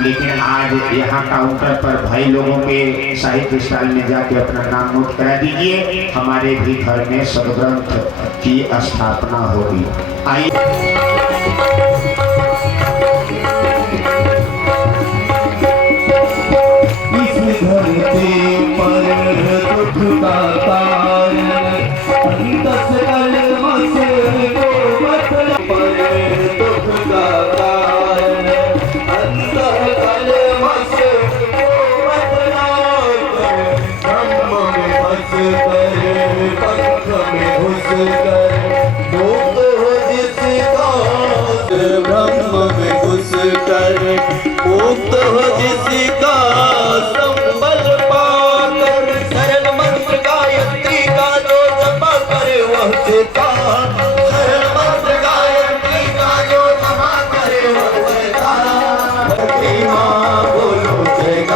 लेकिन आज यहाँ काउंटर पर भाई लोगों के साहित्य स्टाइल में जाके अपना नाम नोट करा दीजिए। हमारे भी घर में सदग्रंथ की स्थापना होगी। आइए अंत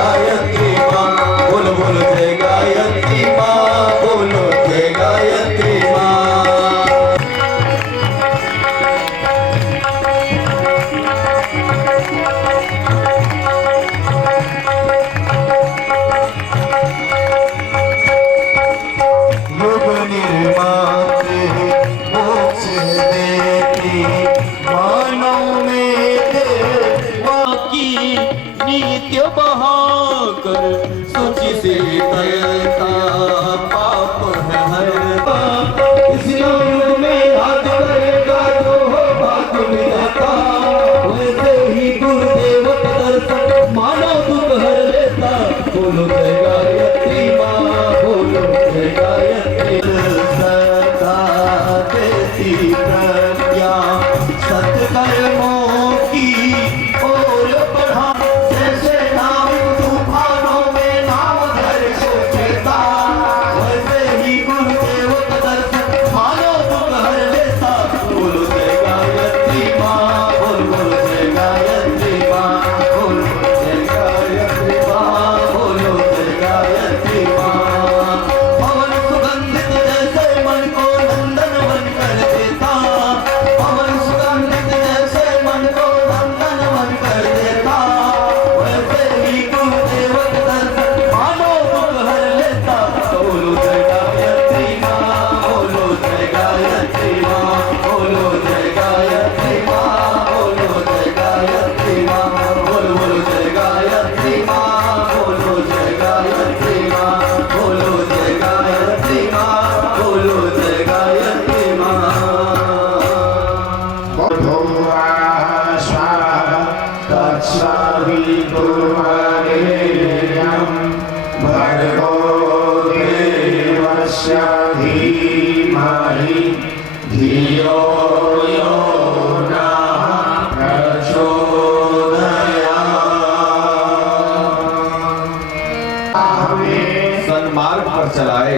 गायत्री माँ बोलो बोलो जय गायत्री माँ बोलो जय गायत्री माँ युग निर्माते मोक्ष देती मानव में देवा की नित्य बहाकर सूचि से तरता पाप है हरता इस युग में याद करेगा जो हो भाग्य विधाता वैसे ही गुरुदेव का दर्शन मानव दुख हर लेता बोलो जय गायत्री माँ बोलो जय गायत्री सदा देती प्रज्ञा सत्कर्मों की ओर बढ़ा जैसे नाव तूफानों में नाव धर सोचता वैसे ही गुरुदेव का दर्शन मानव दुख हर लेता बोलो जय गायत्री माँ बोलो बोलो जय गायत्री माँ बोलो जय गायत्री माँ बोलो जय गायत्री माँ पवन सुगंधित जैसे मन को नंदन वन कर देता पवन सुगंधित जैसे मन को नंदन वन कर देता वैसे ही गुरुदेव का दर्शन मानो दुख हर लेता बोलो जय गायत्री माँ बोलो जय गायत्री माँ बोलो जय गायत्री माँ बोलो जय गायत्री माँ बोलो बोलो जय गायत्री माँ बोलो जय गायत्री माँ बोलो जय गायत्री माँ बोलो जय गायत्री माँ भोवा स्वाहा तत्सवितुर्वरेण्यं भर्गो देवस्य धीमहि धियो यो नः प्रचोदयात्। सन्मार्ग पर चलाए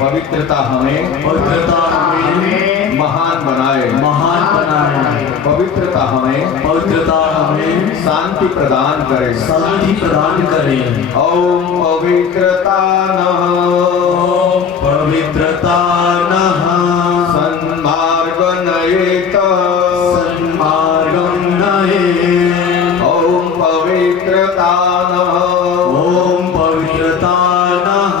पवित्रता हमें पवित्रता हमें महान बनाए पवित्रता हमें शांति प्रदान करे शांति प्रदान करें ओम पवित्रता नः पवित्रता नः सन्मार्ग नयेत सन्मार्गं नयेत् ओम पवित्रता नः ओम पवित्रता नः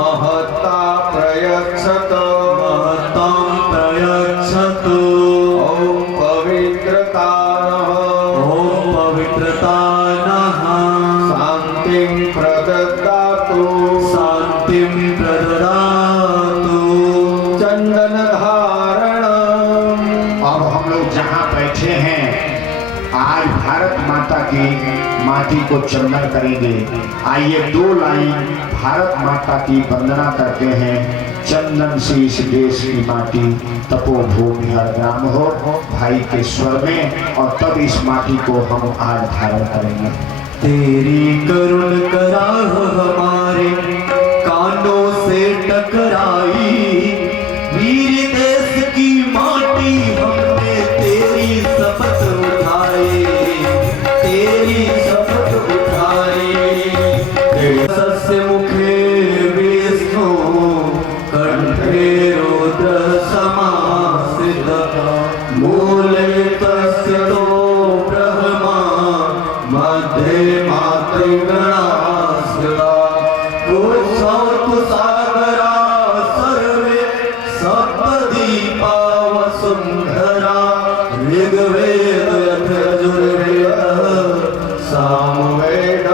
महत्ता प्रयच्छत महतं प्रयच्छतु ओम पवित्रता नः ओम पवित्रता नः शान्तिं प्रददातु शान्तिं प्रददातु चंदन धारणम्। अब हम लोग जहाँ बैठे हैं आज भारत माता की माटी को चंदन करेंगे। आइए दो लाइन भारत माता की वंदना करते हैं। चंदन से इस देश की माटी तपोभूमि हर ग्राम हो भाई के स्वर में और तब इस माटी को हम आज धारण करेंगे। तेरी करुण कराह हमारे कानों से टकराई वीर देश की माटी हमने तेरी शपथ उठाई तेरी शपथ उठाई सस्य मुखे विष्णु कंठे रुद्र समासित मूले तस्य तो ब्रह्मा मध्ये मातृगणास्ता कुसौतु सागरा सर्वे सप्तदीपा वसुंधरा ऋग्वेद यजुर्वेद सामवेद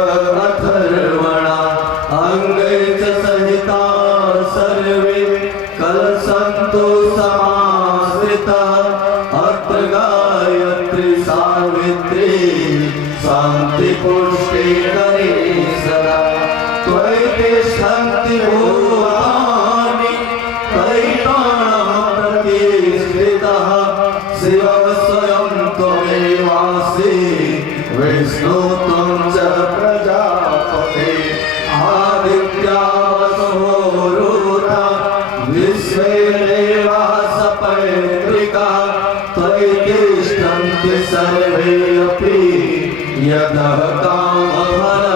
अथर्वणा अंगे च सहिता सर्वे कलसन्तु समाश्रिता अत्र गायत्री सावित्री शांति पुष्टि करे सदा त्वयि तिष्ठन्ति भूतानि त्रैलोक्यं प्रतिष्ठितः शिव स्वयं त्वमेवासि विष्णु त्वं च प्रजापते आदित्या वसवो रुद्रा विश्वे देवाः सपैत्रिकाः त्वयि तिष्ठन्ति सर्वे अपि यतः काम हर